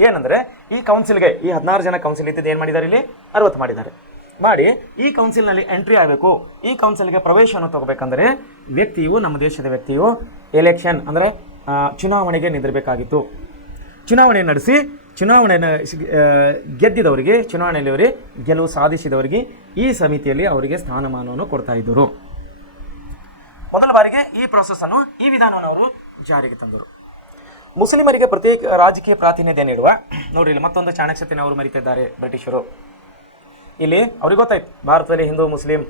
ಏನಂದರೆ ಈ ಕೌನ್ಸಿಲ್ಗೆ, ಈ 16 ಜನ ಕೌನ್ಸಿಲ್ ಇದ್ದಿದ್ದು ಏನು ಮಾಡಿದ್ದಾರೆ? ಇಲ್ಲಿ 60 ಮಾಡಿದ್ದಾರೆ. ಮಾಡಿ ಈ ಕೌನ್ಸಿಲ್ನಲ್ಲಿ ಎಂಟ್ರಿ ಆಗಬೇಕು, ಈ ಕೌನ್ಸಿಲ್ಗೆ ಪ್ರವೇಶವನ್ನು ತಗೋಬೇಕಂದ್ರೆ ನಮ್ಮ ದೇಶದ ವ್ಯಕ್ತಿಯು ಎಲೆಕ್ಷನ್ ಅಂದರೆ ಚುನಾವಣೆಗೆ ನಿಂದಿರಬೇಕಾಗಿತ್ತು. ಚುನಾವಣೆ ನಡೆಸಿ ಚುನಾವಣೆಯನ್ನು ಗೆದ್ದಿದವರಿಗೆ, ಚುನಾವಣೆಯಲ್ಲಿ ಗೆಲುವು ಸಾಧಿಸಿದವರಿಗೆ ಈ ಸಮಿತಿಯಲ್ಲಿ ಅವರಿಗೆ ಸ್ಥಾನಮಾನವನ್ನು ಕೊಡ್ತಾ ಇದ್ದರು. ಮೊದಲ ಬಾರಿಗೆ ಈ ಪ್ರೋಸೆಸ್ಸನ್ನು, ಈ ವಿಧಾನವನ್ನು ಅವರು ಜಾರಿಗೆ ತಂದರು. ಮುಸ್ಲಿಮರಿಗೆ ಪ್ರತ್ಯೇಕ ರಾಜಕೀಯ ಪ್ರಾತಿನಿಧ್ಯ ನೀಡುವ, ನೋಡ್ರಿ ಇಲ್ಲಿ ಮತ್ತೊಂದು ಚಾಣಕ್ಷತೆಯನ್ನು ಅವರು ಮರಿತಾ ಇದ್ದಾರೆ ಬ್ರಿಟಿಷರು. ಇಲ್ಲಿ ಅವ್ರಿಗೆ ಗೊತ್ತಾಯ್ತು ಭಾರತದಲ್ಲಿ ಹಿಂದೂ, ಮುಸ್ಲಿಂ,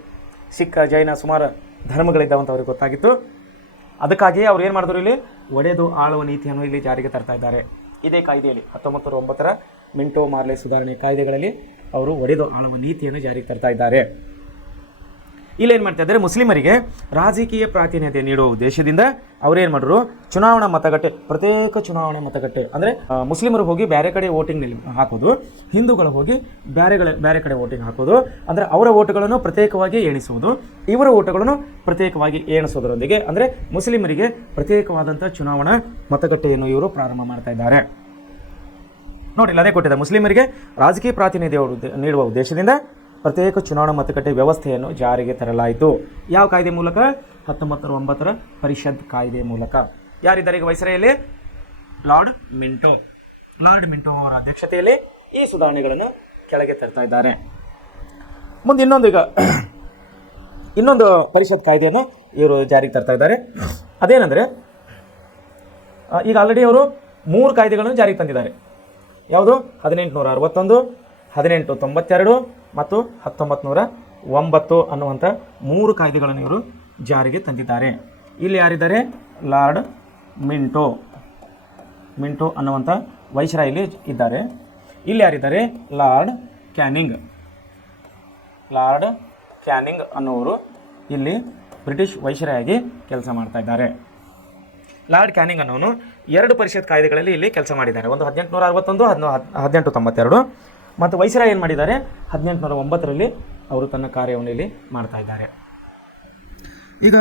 ಸಿಖ್, ಜೈನ ಸುಮಾರು ಧರ್ಮಗಳಿದ್ದಾವಂತ ಅವ್ರಿಗೆ ಗೊತ್ತಾಗಿತ್ತು. ಅದಕ್ಕಾಗಿ ಅವ್ರು ಏನು ಮಾಡಿದ್ರು? ಇಲ್ಲಿ ಒಡೆದು ಆಳುವ ನೀತಿಯನ್ನು ಇಲ್ಲಿ ಜಾರಿಗೆ ತರ್ತಾ ಇದ್ದಾರೆ. ಇದೇ ಕಾಯ್ದೆಯಲ್ಲಿ 1909 ಮಿಂಟೋ ಮಾರ್ಲೆ ಸುಧಾರಣೆ ಕಾಯ್ದೆಗಳಲ್ಲಿ ಅವರು ಒಡೆದು ಆಳುವ ನೀತಿಯನ್ನು ಜಾರಿಗೆ ತರ್ತಾ ಇದ್ದಾರೆ. ಇಲ್ಲಿ ಏನು ಮಾಡ್ತಾ ಇದ್ದಾರೆ, ಮುಸ್ಲಿಮರಿಗೆ ರಾಜಕೀಯ ಪ್ರಾತಿನಿಧ್ಯ ನೀಡುವ ಉದ್ದೇಶದಿಂದ ಅವರೇನು ಮಾಡಿದ್ರು, ಚುನಾವಣಾ ಮತಗಟ್ಟೆ, ಪ್ರತ್ಯೇಕ ಚುನಾವಣೆ ಮತಗಟ್ಟೆ ಅಂದರೆ ಮುಸ್ಲಿಮರು ಹೋಗಿ ಬೇರೆ ಕಡೆ ವೋಟಿಂಗ್ ಹಾಕೋದು, ಹಿಂದೂಗಳು ಹೋಗಿ ಬೇರೆ ಕಡೆ ವೋಟಿಂಗ್ ಹಾಕೋದು, ಅಂದರೆ ಅವರ ಓಟುಗಳನ್ನು ಪ್ರತ್ಯೇಕವಾಗಿ ಎಣಿಸುವುದು, ಇವರ ಓಟುಗಳನ್ನು ಪ್ರತ್ಯೇಕವಾಗಿ ಎಣಿಸೋದರೊಂದಿಗೆ ಅಂದರೆ ಮುಸ್ಲಿಮರಿಗೆ ಪ್ರತ್ಯೇಕವಾದಂಥ ಚುನಾವಣಾ ಮತಗಟ್ಟೆಯನ್ನು ಇವರು ಪ್ರಾರಂಭ ಮಾಡ್ತಾ ಇದ್ದಾರೆ. ನೋಡಿ, ಅದೇ ಕೊಟ್ಟಿದೆ, ಮುಸ್ಲಿಮರಿಗೆ ರಾಜಕೀಯ ಪ್ರಾತಿನಿಧ್ಯ ನೀಡುವ ಉದ್ದೇಶದಿಂದ ಪ್ರತ್ಯೇಕ ಚುನಾವಣಾ ಮತಗಟ್ಟೆ ವ್ಯವಸ್ಥೆಯನ್ನು ಜಾರಿಗೆ ತರಲಾಯಿತು. ಯಾವ ಕಾಯ್ದೆ ಮೂಲಕ? 1909 ಪರಿಷತ್ ಕಾಯ್ದೆ ಮೂಲಕ. ಯಾರಿದ್ದಾರೆ ಈಗ ವೈಸರಾಯಲ್ಲಿ? ಲಾರ್ಡ್ ಮಿಂಟೋ ಅವರ ಅಧ್ಯಕ್ಷತೆಯಲ್ಲಿ ಈ ಸುಧಾರಣೆಗಳನ್ನು ಕೆಳಗೆ ತರ್ತಾ ಇದ್ದಾರೆ. ಮುಂದೆ ಇನ್ನೊಂದು ಪರಿಷತ್ ಕಾಯ್ದೆಯನ್ನು ಇವರು ಜಾರಿಗೆ ತರ್ತಾ ಇದ್ದಾರೆ. ಅದೇನೆಂದರೆ, ಈಗ ಆಲ್ರೆಡಿ ಅವರು 3 ಕಾಯ್ದೆಗಳನ್ನು ಜಾರಿಗೆ ತಂದಿದ್ದಾರೆ. ಯಾವುದು? 1861, 1892 ಮತ್ತು 1909 ಅನ್ನುವಂಥ 3 ಕಾಯ್ದೆಗಳನ್ನು ಇವರು ಜಾರಿಗೆ ತಂದಿದ್ದಾರೆ. ಇಲ್ಲಿ ಯಾರಿದ್ದಾರೆ? ಲಾರ್ಡ್ ಮಿಂಟೋ ಅನ್ನುವಂಥ ವೈಸ್ರಾಯಲ್ಲಿ ಇದ್ದಾರೆ. ಇಲ್ಲಿ ಯಾರಿದ್ದಾರೆ? ಲಾರ್ಡ್ ಕ್ಯಾನಿಂಗ್ ಅನ್ನುವರು ಇಲ್ಲಿ ಬ್ರಿಟಿಷ್ ವೈಸ್ರಾಯಾಗಿ ಕೆಲಸ ಮಾಡ್ತಾ ಇದ್ದಾರೆ. ಲಾರ್ಡ್ ಕ್ಯಾನಿಂಗ್ ಅನ್ನೋನು 2 ಪರಿಷತ್ ಕಾಯ್ದೆಗಳಲ್ಲಿ ಇಲ್ಲಿ ಕೆಲಸ ಮಾಡಿದ್ದಾರೆ. ಒಂದು 1861, 1892 ಮತ್ತು ವೈಸ್ರಾಯ್ ಏನು ಮಾಡಿದ್ದಾರೆ? 1809ರಲ್ಲಿ ಅವರು ತನ್ನ ಕಾರ್ಯವನ್ನು ಇಲ್ಲಿ ಮಾಡ್ತಾ ಇದ್ದಾರೆ. ಈಗ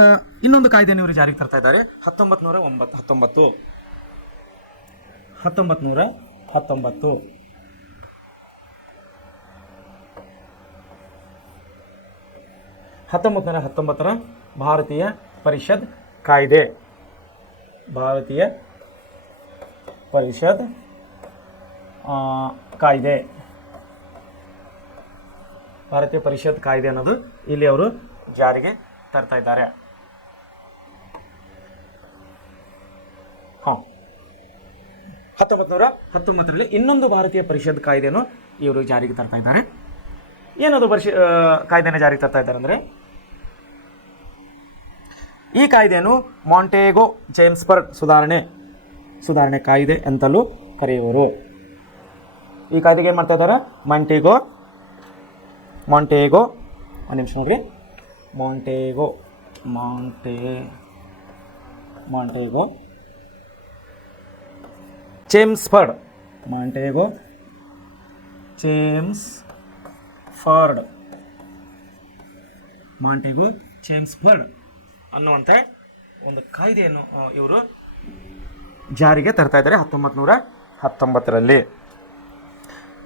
ಇನ್ನೊಂದು ಕಾಯ್ದೆಯನ್ನು ಇವರು ಜಾರಿಗೆ ತರ್ತಾ ಇದ್ದಾರೆ. 1919 1919ರ ಭಾರತೀಯ ಪರಿಷತ್ ಕಾಯ್ದೆ. ಭಾರತೀಯ ಪರಿಷತ್ ಕಾಯ್ದೆ ಅನ್ನೋದು ಇಲ್ಲಿ ಅವರು ಜಾರಿಗೆ ತರ್ತಾ ಇದ್ದಾರೆ. 1919ರಲ್ಲಿ ಇನ್ನೊಂದು ಭಾರತೀಯ ಪರಿಷತ್ ಕಾಯ್ದೆಯನ್ನು ಇವರು ಜಾರಿಗೆ ತರ್ತಾ ಇದ್ದಾರೆ. ಏನದು ಕಾಯ್ದೆನ ಜಾರಿಗೆ ತರ್ತಾ ಇದ್ದಾರೆ ಅಂದರೆ, ಈ ಕಾಯ್ದೆಯನ್ನು ಮಾಂಟೇಗೋ ಚೇಮ್ಸ್ಬರ್ಗ್ ಸುಧಾರಣೆ ಕಾಯ್ದೆ ಅಂತಲೂ ಕರೆಯುವರು. ಈ ಕಾಯ್ದೆಗೆ ಏನು ಮಾಡ್ತಾ ಇದ್ದಾರೆ? ಮಾಂಟೇಗೋ ಒಂದು ನಿಮಿಷ ನೋಡ್ರಿ. ಮಾಂಟೇಗೋ ಚೇಮ್ಸ್ಫರ್ಡ್ ಅನ್ನುವಂಥ ಒಂದು ಕಾಯ್ದೆಯನ್ನು ಇವರು ಜಾರಿಗೆ ತರ್ತಾ ಇದ್ದಾರೆ 1919ರಲ್ಲಿ.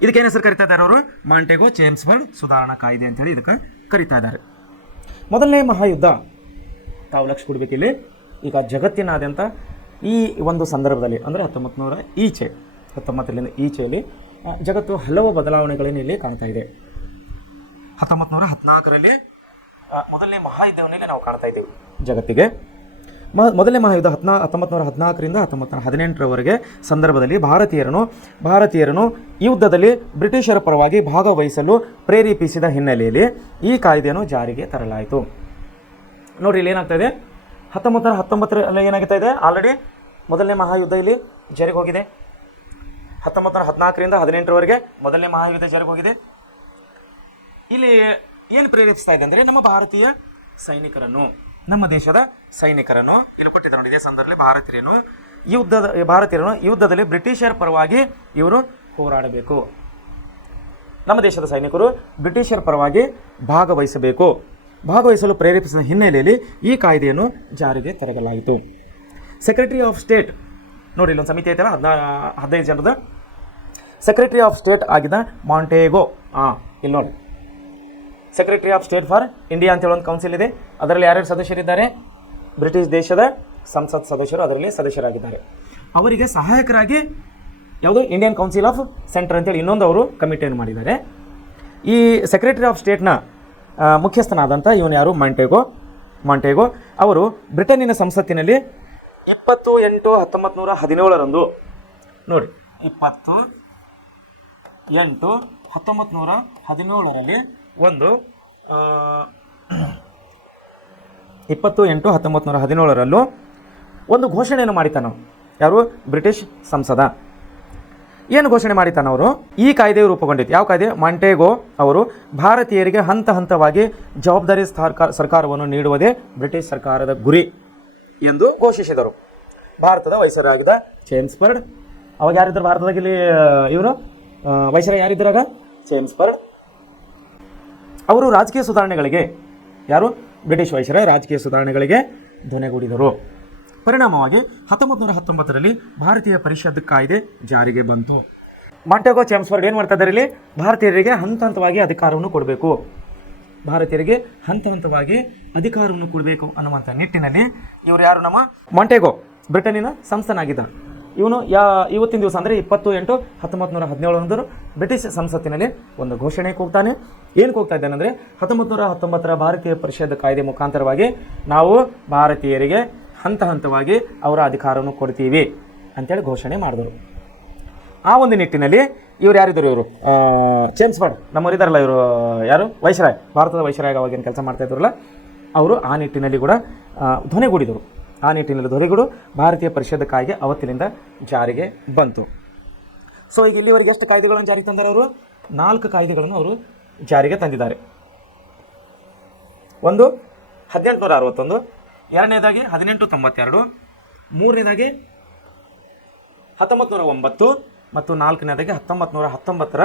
ಇದಕ್ಕೇನು ಹೆಸರು ಕರಿತಾ ಇದ್ದಾರೆ ಅವರು? ಮಾಂಟೇಗೋ ಚೇಮ್ಸ್ಬರ್ಗ್ ಸುಧಾರಣಾ ಕಾಯ್ದೆ ಅಂತೇಳಿ ಇದಕ್ಕೆ ಕರಿತಾ ಇದ್ದಾರೆ. ಮೊದಲನೇ ಮಹಾಯುದ್ಧ ತಾವು ಲಕ್ಷ ಕೊಡಬೇಕಿಲ್ಲಿ. ಈಗ ಜಗತ್ತಿನಾದ್ಯಂತ ಈ ಒಂದು ಸಂದರ್ಭದಲ್ಲಿ ಅಂದರೆ 1919ರಿಂದ ಈಚೆಯಲ್ಲಿ ಜಗತ್ತು ಹಲವು ಬದಲಾವಣೆಗಳನ್ನು ಇಲ್ಲಿ ಕಾಣ್ತಾ ಇದೆ. 1914ರಲ್ಲಿ ಮೊದಲನೇ ಮಹಾಯುದ್ಧವನ್ನೇ ನಾವು ಕಾಣ್ತಾ ಇದ್ದೇವೆ ಜಗತ್ತಿಗೆ. ಮೊದಲನೇ ಮಹಾಯುದ್ಧ 1914ರಿಂದ 1918ರವರೆಗೆ ಸಂದರ್ಭದಲ್ಲಿ ಭಾರತೀಯರನ್ನು ಯುದ್ಧದಲ್ಲಿ ಬ್ರಿಟಿಷರ ಪರವಾಗಿ ಭಾಗವಹಿಸಲು ಪ್ರೇರೇಪಿಸಿದ ಹಿನ್ನೆಲೆಯಲ್ಲಿ ಈ ಕಾಯ್ದೆಯನ್ನು ಜಾರಿಗೆ ತರಲಾಯಿತು. ನೋಡಿರಿ, ಇಲ್ಲಿ ಏನಾಗ್ತಾ ಇದೆ? 1919ರಲ್ಲಿ ಏನಾಗ್ತಾ ಇದೆ? ಆಲ್ರೆಡಿ ಮೊದಲನೇ ಮಹಾಯುದ್ಧ ಇಲ್ಲಿ ಜಾರಿಗೆ ಹೋಗಿದೆ. 1914ರಿಂದ 18ರವರೆಗೆ ಮೊದಲನೇ ಮಹಾಯುದ್ಧ ಜಾರಿಗೆ ಹೋಗಿದೆ. ಇಲ್ಲಿ ಏನು ಪ್ರೇರೇಪಿಸ್ತಾ ಇದೆ ಅಂದರೆ, ನಮ್ಮ ಭಾರತೀಯ ಸೈನಿಕರನ್ನು, ನಮ್ಮ ದೇಶದ ಸೈನಿಕರನ್ನು ಇಲ್ಲಿ ಕೊಟ್ಟಿದ್ದಾರೆ ನೋಡಿ. ಇದೇ ಸಂದರ್ಭದಲ್ಲಿ ಭಾರತೀಯರನ್ನು ಯುದ್ಧದಲ್ಲಿ ಬ್ರಿಟಿಷರ ಪರವಾಗಿ ಇವರು ಹೋರಾಡಬೇಕು. ನಮ್ಮ ದೇಶದ ಸೈನಿಕರು ಬ್ರಿಟಿಷರ ಪರವಾಗಿ ಭಾಗವಹಿಸಲು ಪ್ರೇರೇಪಿಸಿದ ಹಿನ್ನೆಲೆಯಲ್ಲಿ ಈ ಕಾಯ್ದೆಯನ್ನು ಜಾರಿಗೆ ತರಲಾಯಿತು. ಸೆಕ್ರೆಟರಿ ಆಫ್ ಸ್ಟೇಟ್ ನೋಡಿ, ಇಲ್ಲೊಂದು ಸಮಿತಿ ಐತಲ್ಲ, 15 ಜನರದ ಸೆಕ್ರೆಟರಿ ಆಫ್ ಸ್ಟೇಟ್ ಆಗಿದ್ದ ಮಾಂಟೇಗೋ. ಇಲ್ಲಿ ನೋಡಿ, secretary of state for India ಅಂತೇಳಿ ಒಂದು ಕೌನ್ಸಿಲ್ ಇದೆ. ಅದರಲ್ಲಿ ಯಾರ್ಯಾರು ಸದಸ್ಯರಿದ್ದಾರೆ? ಬ್ರಿಟಿಷ್ ದೇಶದ ಸಂಸತ್ ಸದಸ್ಯರು ಅದರಲ್ಲಿ ಸದಸ್ಯರಾಗಿದ್ದಾರೆ. ಅವರಿಗೆ ಸಹಾಯಕರಾಗಿ ಯಾವುದು? ಇಂಡಿಯನ್ ಕೌನ್ಸಿಲ್ ಆಫ್ ಸೆಂಟರ್ ಅಂತೇಳಿ ಇನ್ನೊಂದು ಅವರು ಕಮಿಟಿಯನ್ನು ಮಾಡಿದ್ದಾರೆ. ಈ ಸೆಕ್ರೆಟರಿ ಆಫ್ ಸ್ಟೇಟ್ನ ಮುಖ್ಯಸ್ಥನಾದಂಥ ಇವನು ಯಾರು? ಮಾಂಟೇಗೋ. ಅವರು ಬ್ರಿಟನ್ನಿನ ಸಂಸತ್ತಿನಲ್ಲಿ 20/8/1917 ನೋಡಿ, 20/8/1917ರಲ್ಲಿ ಒಂದು 20/8/1917ರಲ್ಲೂ ಒಂದು ಘೋಷಣೆಯನ್ನು ಮಾಡಿತಾನು. ಯಾರು? ಬ್ರಿಟಿಷ್ ಸಂಸದ. ಏನು ಘೋಷಣೆ ಮಾಡಿತಾನವರು? ಈ ಕಾಯ್ದೆಯು ರೂಪುಗೊಂಡಿತ್ತು. ಯಾವ ಕಾಯ್ದೆ? ಮಾಂಟೆಗೋ ಅವರು ಭಾರತೀಯರಿಗೆ ಹಂತ ಹಂತವಾಗಿ ಜವಾಬ್ದಾರಿ ಸರ್ಕಾರವನ್ನು ನೀಡುವುದೇ ಬ್ರಿಟಿಷ್ ಸರ್ಕಾರದ ಗುರಿ ಎಂದು ಘೋಷಿಸಿದರು. ಭಾರತದ ವೈಸರಾಯ್ ಆಗಿದ್ದ ಚೇಮ್ಸ್ಬರ್ಡ್, ಅವಾಗ ಯಾರಿದ್ದರು ಭಾರತದಾಗ? ಇಲ್ಲಿ ಇವರು ವೈಸರಾಯ್ ಯಾರಿದ್ದರಾಗ? ಚೇಮ್ಸ್ಬರ್ಡ್. ಅವರು ರಾಜಕೀಯ ಸುಧಾರಣೆಗಳಿಗೆ, ಯಾರು? ಬ್ರಿಟಿಷ್ ವೈಸರಾಯ್ ರಾಜಕೀಯ ಸುಧಾರಣೆಗಳಿಗೆ ಧ್ವನಿಗೂಡಿದರು. ಪರಿಣಾಮವಾಗಿ 1919ರಲ್ಲಿ ಭಾರತೀಯ ಪರಿಷತ್ ಕಾಯ್ದೆ ಜಾರಿಗೆ ಬಂತು. ಮಾಂಟೆಗೋ ಚೇಮ್ಸ್ಬರ್ಡ್ ಏನು ಮಾಡ್ತಾ ಇದ್ದಾರೆ? ಇಲ್ಲಿ ಭಾರತೀಯರಿಗೆ ಹಂತ ಹಂತವಾಗಿ ಅಧಿಕಾರವನ್ನು ಕೊಡಬೇಕು, ಭಾರತೀಯರಿಗೆ ಹಂತ ಹಂತವಾಗಿ ಅಧಿಕಾರವನ್ನು ಕೊಡಬೇಕು ಅನ್ನುವಂಥ ನಿಟ್ಟಿನಲ್ಲಿ ಇವರು ಯಾರು? ನಮ್ಮ ಮಾಂಟೆಗೋ ಬ್ರಿಟನ್ನಿನ ಸಂಸ್ಥಾನಾಗಿದ್ದ. ಇವನು ಇವತ್ತಿನ ದಿವಸ ಅಂದರೆ 20/8/1917 ಬ್ರಿಟಿಷ್ ಸಂಸತ್ತಿನಲ್ಲಿ ಒಂದು ಘೋಷಣೆ ಕೂಗ್ತಾನೆ. ಏನು ಕೂಗ್ತಾ ಇದ್ದಾನೆ ಅಂದರೆ 1919ರ ಭಾರತೀಯ ಪರಿಷತ್ ಕಾಯ್ದೆ ಮುಖಾಂತರವಾಗಿ ನಾವು ಭಾರತೀಯರಿಗೆ ಹಂತ ಹಂತವಾಗಿ ಅವರ ಅಧಿಕಾರವನ್ನು ಕೊಡ್ತೀವಿ ಅಂತೇಳಿ ಘೋಷಣೆ ಮಾಡಿದರು. ಆ ಒಂದು ನಿಟ್ಟಿನಲ್ಲಿ ಇವರು ಯಾರಿದ್ದರು? ಇವರು ಚೇಮ್ಸ್ಬರ್ಡ್ ನಮ್ಮವರು ಇದ್ದಾರಲ್ಲ, ಇವರು ಯಾರು? ವೈಸರಾಯ್, ಭಾರತದ ವೈಸರಾಯ್ ಅವಾಗೇನು ಕೆಲಸ ಮಾಡ್ತಾ ಇದ್ರಲ್ಲ ಅವರು ಆ ನಿಟ್ಟಿನಲ್ಲಿ ಕೂಡ ಧ್ವನಿಗೂಡಿದರು. ಆ ನಿಟ್ಟಿನಲ್ಲಿ ಧ್ವನಿಗೂಡು ಭಾರತೀಯ ಪರಿಷತ್ ಕಾಯ್ದೆ ಅವತ್ತಿನಿಂದ ಜಾರಿಗೆ ಬಂತು. ಸೊ ಈಗ ಇಲ್ಲಿವರೆಗೆ ಎಷ್ಟು ಕಾಯ್ದೆಗಳನ್ನು ಜಾರಿಗೆ ತಂದರೆ? ಅವರು 4 ಕಾಯ್ದೆಗಳನ್ನು ಅವರು ಜಾರಿಗೆ ತಂದಿದ್ದಾರೆ. ಒಂದು 1861, ಎರಡನೇದಾಗಿ 1892, ಮೂರನೇದಾಗಿ 1909 ಮತ್ತು ನಾಲ್ಕನೇದಾಗಿ 1919ರ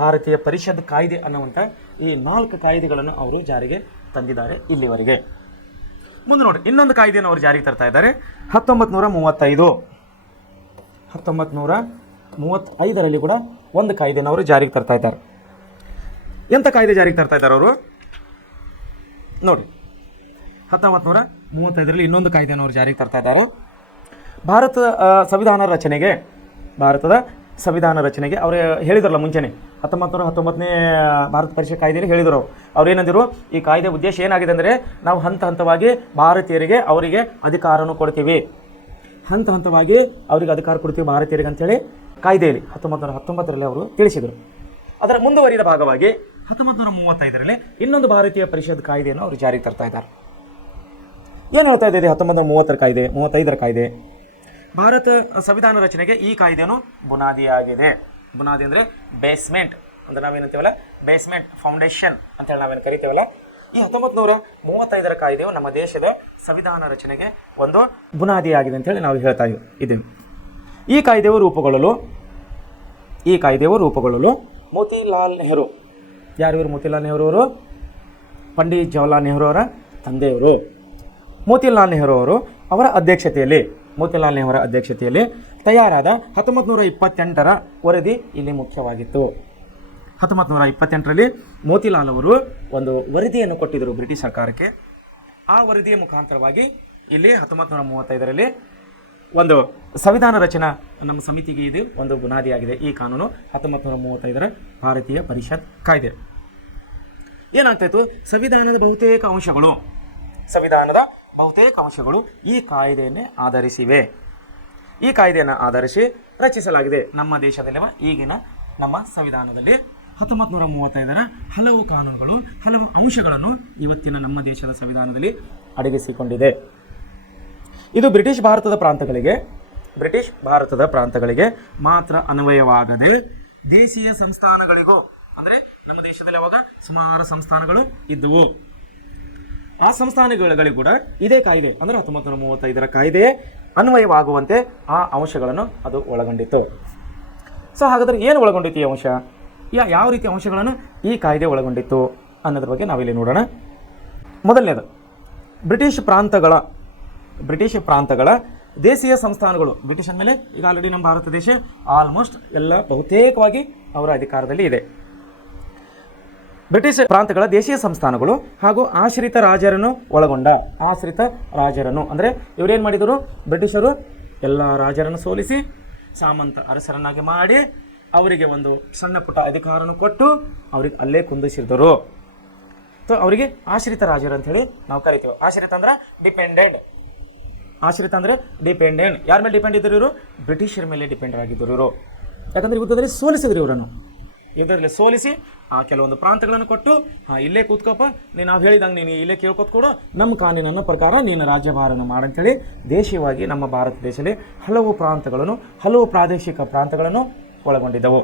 ಭಾರತೀಯ ಪರಿಷತ್ ಕಾಯ್ದೆ ಅನ್ನುವಂಥ ಈ 4 ಕಾಯ್ದೆಗಳನ್ನು ಅವರು ಜಾರಿಗೆ ತಂದಿದ್ದಾರೆ ಇಲ್ಲಿವರೆಗೆ. ಮುಂದೆ ನೋಡಿ, ಇನ್ನೊಂದು ಕಾಯ್ದೆಯನ್ನು ಅವರು ಜಾರಿಗೆ ತರ್ತಾ ಇದ್ದಾರೆ 1935. 1935ರಲ್ಲಿ ಕೂಡ ಒಂದು ಕಾಯ್ದೆಯನ್ನು ಅವರು ಜಾರಿಗೆ ತರ್ತಾ ಇದ್ದಾರೆ. ಎಂಥ ಕಾಯ್ದೆ ಜಾರಿಗೆ ತರ್ತಾ ಇದ್ದಾರೆ ಅವರು? ನೋಡಿ, 1935ರಲ್ಲಿ ಇನ್ನೊಂದು ಕಾಯ್ದೆಯನ್ನು ಅವರು ಜಾರಿಗೆ ತರ್ತಾ ಇದ್ದಾರೆ. ಭಾರತದ ಸಂವಿಧಾನ ರಚನೆಗೆ ಅವರು ಹೇಳಿದ್ರಲ್ಲ ಮುಂಚೆನೆ 1919ನೇ ಭಾರತ ಪರಿಷತ್ ಕಾಯ್ದೆಯಲ್ಲಿ ಹೇಳಿದರು. ಅವ್ರು ಏನಂದಿರು? ಈ ಕಾಯ್ದೆ ಉದ್ದೇಶ ಏನಾಗಿದೆ ಅಂದರೆ ನಾವು ಹಂತ ಹಂತವಾಗಿ ಭಾರತೀಯರಿಗೆ ಅವರಿಗೆ ಅಧಿಕಾರವನ್ನು ಕೊಡ್ತೀವಿ, ಹಂತ ಹಂತವಾಗಿ ಅವರಿಗೆ ಅಧಿಕಾರ ಕೊಡ್ತೀವಿ ಭಾರತೀಯರಿಗೆ ಅಂತೇಳಿ ಕಾಯ್ದೆಯಲ್ಲಿ 1919ರಲ್ಲಿ ಅವರು ತಿಳಿಸಿದರು. ಅದರ ಮುಂದುವರಿದ ಭಾಗವಾಗಿ 1935ರಲ್ಲಿ ಇನ್ನೊಂದು ಭಾರತೀಯ ಪರಿಷತ್ ಕಾಯ್ದೆಯನ್ನು ಅವರು ಜಾರಿಗೆ ತರ್ತಾ ಇದ್ದಾರೆ. ಏನು ಹೇಳ್ತಾ ಇದೆ 1935ರ ಕಾಯ್ದೆ? ಭಾರತ ಸಂವಿಧಾನ ರಚನೆಗೆ ಈ ಕಾಯ್ದೆಯನ್ನು ಬುನಾದಿಯಾಗಿದೆ. ಬುನಾದಿ ಅಂದರೆ ಬೇಸ್ಮೆಂಟ್ ಅಂದರೆ ನಾವೇನಂತೀವಲ್ಲ, ಬೇಸ್ಮೆಂಟ್ ಫೌಂಡೇಶನ್ ಅಂತೇಳಿ ನಾವೇನು ಕರಿತೀವಲ್ಲ. ಈ 1935ರ ಕಾಯ್ದೆಯು ನಮ್ಮ ದೇಶದ ಸಂವಿಧಾನ ರಚನೆಗೆ ಒಂದು ಬುನಾದಿಯಾಗಿದೆ ಅಂತೇಳಿ ನಾವು ಹೇಳ್ತಾ ಇದ್ದೇವೆ. ಈ ಕಾಯ್ದೆಯು ರೂಪುಗೊಳ್ಳಲು ಮೋತಿಲಾಲ್ ನೆಹರು, ಯಾರಿವರು? ಮೋತಿಲಾಲ್ ನೆಹರು ಅವರು ಪಂಡಿತ್ ಜವಾಹರ್ಲಾಲ್ ನೆಹರು ಅವರ ತಂದೆಯವರು. ಮೋತಿಲಾಲ್ ನೆಹರು ಅವರು ಮೋತಿಲಾಲ್ ನೆಹರು ಅಧ್ಯಕ್ಷತೆಯಲ್ಲಿ ತಯಾರಾದ 1928ರ ವರದಿ ಇಲ್ಲಿ ಮುಖ್ಯವಾಗಿತ್ತು. 1928ರಲ್ಲಿ ಮೋತಿಲಾಲ್ ಅವರು ಒಂದು ವರದಿಯನ್ನು ಕೊಟ್ಟಿದ್ದರು ಬ್ರಿಟಿಷ್ ಸರ್ಕಾರಕ್ಕೆ. ಆ ವರದಿಯ ಮುಖಾಂತರವಾಗಿ ಇಲ್ಲಿ 1935ರಲ್ಲಿ ಒಂದು ಸಂವಿಧಾನ ರಚನಾ ನಮ್ಮ ಸಮಿತಿಗೆ ಇದು ಒಂದು ಬುನಾದಿಯಾಗಿದೆ. ಈ ಕಾನೂನು 1935ರ ಭಾರತೀಯ ಪರಿಷತ್ ಕಾಯ್ದೆ. ಏನಾಗ್ತಾಯಿತ್ತು? ಸಂವಿಧಾನದ ಬಹುತೇಕ ಅಂಶಗಳು ಈ ಕಾಯ್ದೆಯನ್ನೇ ಆಧರಿಸಿವೆ. ಈ ಕಾಯ್ದೆಯನ್ನು ಆಧರಿಸಿ ರಚಿಸಲಾಗಿದೆ ನಮ್ಮ ದೇಶದಲ್ಲಿ ಈಗಿನ ನಮ್ಮ ಸಂವಿಧಾನದಲ್ಲಿ 1935ರ ಹಲವು ಕಾನೂನುಗಳು, ಹಲವು ಅಂಶಗಳನ್ನು ಇವತ್ತಿನ ನಮ್ಮ ದೇಶದ ಸಂವಿಧಾನದಲ್ಲಿ ಅಡಗಿಸಿಕೊಂಡಿದೆ. ಇದು ಬ್ರಿಟಿಷ್ ಭಾರತದ ಪ್ರಾಂತಗಳಿಗೆ ಮಾತ್ರ ಅನ್ವಯವಾಗದೆ ದೇಶೀಯ ಸಂಸ್ಥಾನಗಳಿಗೂ, ಅಂದರೆ ನಮ್ಮ ದೇಶದಲ್ಲಿ ಅವಾಗ ಸುಮಾರು ಸಂಸ್ಥಾನಗಳು ಇದ್ದವು, ಆ ಸಂಸ್ಥಾನಗಳಿಗೂ ಕೂಡ ಇದೇ ಕಾಯ್ದೆ ಅಂದರೆ 1935ರ ಕಾಯ್ದೆ ಅನ್ವಯವಾಗುವಂತೆ ಆ ಅಂಶಗಳನ್ನು ಅದು ಒಳಗೊಂಡಿತ್ತು. ಸೊ ಹಾಗಾದರೆ ಏನು ಒಳಗೊಂಡಿತ್ತು ಈ ಅಂಶ? ಯಾವ ರೀತಿಯ ಅಂಶಗಳನ್ನು ಈ ಕಾಯ್ದೆ ಒಳಗೊಂಡಿತ್ತು ಅನ್ನೋದ್ರ ಬಗ್ಗೆ ನಾವಿಲ್ಲಿ ನೋಡೋಣ. ಮೊದಲನೇದು, ಬ್ರಿಟಿಷ್ ಪ್ರಾಂತಗಳ ದೇಶೀಯ ಸಂಸ್ಥಾನಗಳು. ಬ್ರಿಟಿಷ್ ಅಂದಮೇಲೆ ಈಗ ಆಲ್ರೆಡಿ ನಮ್ಮ ಭಾರತ ದೇಶ ಆಲ್ಮೋಸ್ಟ್ ಎಲ್ಲ ಬಹುತೇಕವಾಗಿ ಅವರ ಅಧಿಕಾರದಲ್ಲಿ ಇದೆ. ಬ್ರಿಟಿಷ್ ಪ್ರಾಂತಗಳ ದೇಶೀಯ ಸಂಸ್ಥಾನಗಳು ಹಾಗೂ ಆಶ್ರಿತ ರಾಜರನ್ನು ಒಳಗೊಂಡ ಅಂದರೆ ಇವರೇನು ಮಾಡಿದರು? ಬ್ರಿಟಿಷರು ಎಲ್ಲ ರಾಜರನ್ನು ಸೋಲಿಸಿ ಸಾಮಂತ ಅರಸರನ್ನಾಗಿ ಮಾಡಿ ಅವರಿಗೆ ಒಂದು ಸಣ್ಣ ಪುಟ್ಟ ಅಧಿಕಾರವನ್ನು ಕೊಟ್ಟು ಅವ್ರಿಗೆ ಅಲ್ಲೇ ಕುಂದಿಸಿದರು. ಸೊ ಅವರಿಗೆ ಆಶ್ರಿತ ರಾಜರು ಅಂತ ಹೇಳಿ ನಾವು ಕರಿತೀವಿ. ಆಶ್ರಿತ ಅಂದ್ರೆ ಡಿಪೆಂಡೆಂಟ್. ಯಾರ ಮೇಲೆ ಡಿಪೆಂಡ್ ಇದ್ದರು ಇವರು? ಬ್ರಿಟಿಷರ ಮೇಲೆ ಡಿಪೆಂಡ್ ಆಗಿದ್ದರು ಇವರು. ಯಾಕಂದರೆ ಯುದ್ಧದಲ್ಲಿ ಸೋಲಿಸಿದ್ರು ಇವರನ್ನು. ಯುದ್ಧದಲ್ಲಿ ಸೋಲಿಸಿ ಆ ಕೆಲವೊಂದು ಪ್ರಾಂತಗಳನ್ನು ಕೊಟ್ಟು ಇಲ್ಲೇ ಕೂತ್ಕೋಪ, ನಾವು ಹೇಳಿದಂಗೆ ನೀನು ಇಲ್ಲೇ ಕೇಳ್ಕೊತ್ಕೊಡು, ನಮ್ಮ ಕಾನೂನಿನ ಪ್ರಕಾರ ನೀನು ರಾಜ್ಯಭಾರನ ಮಾಡಂತೇಳಿ ದೇಶೀಯವಾಗಿ ನಮ್ಮ ಭಾರತ ದೇಶದಲ್ಲಿ ಹಲವು ಪ್ರಾದೇಶಿಕ ಪ್ರಾಂತಗಳನ್ನು ಒಳಗೊಂಡಿದ್ದವು.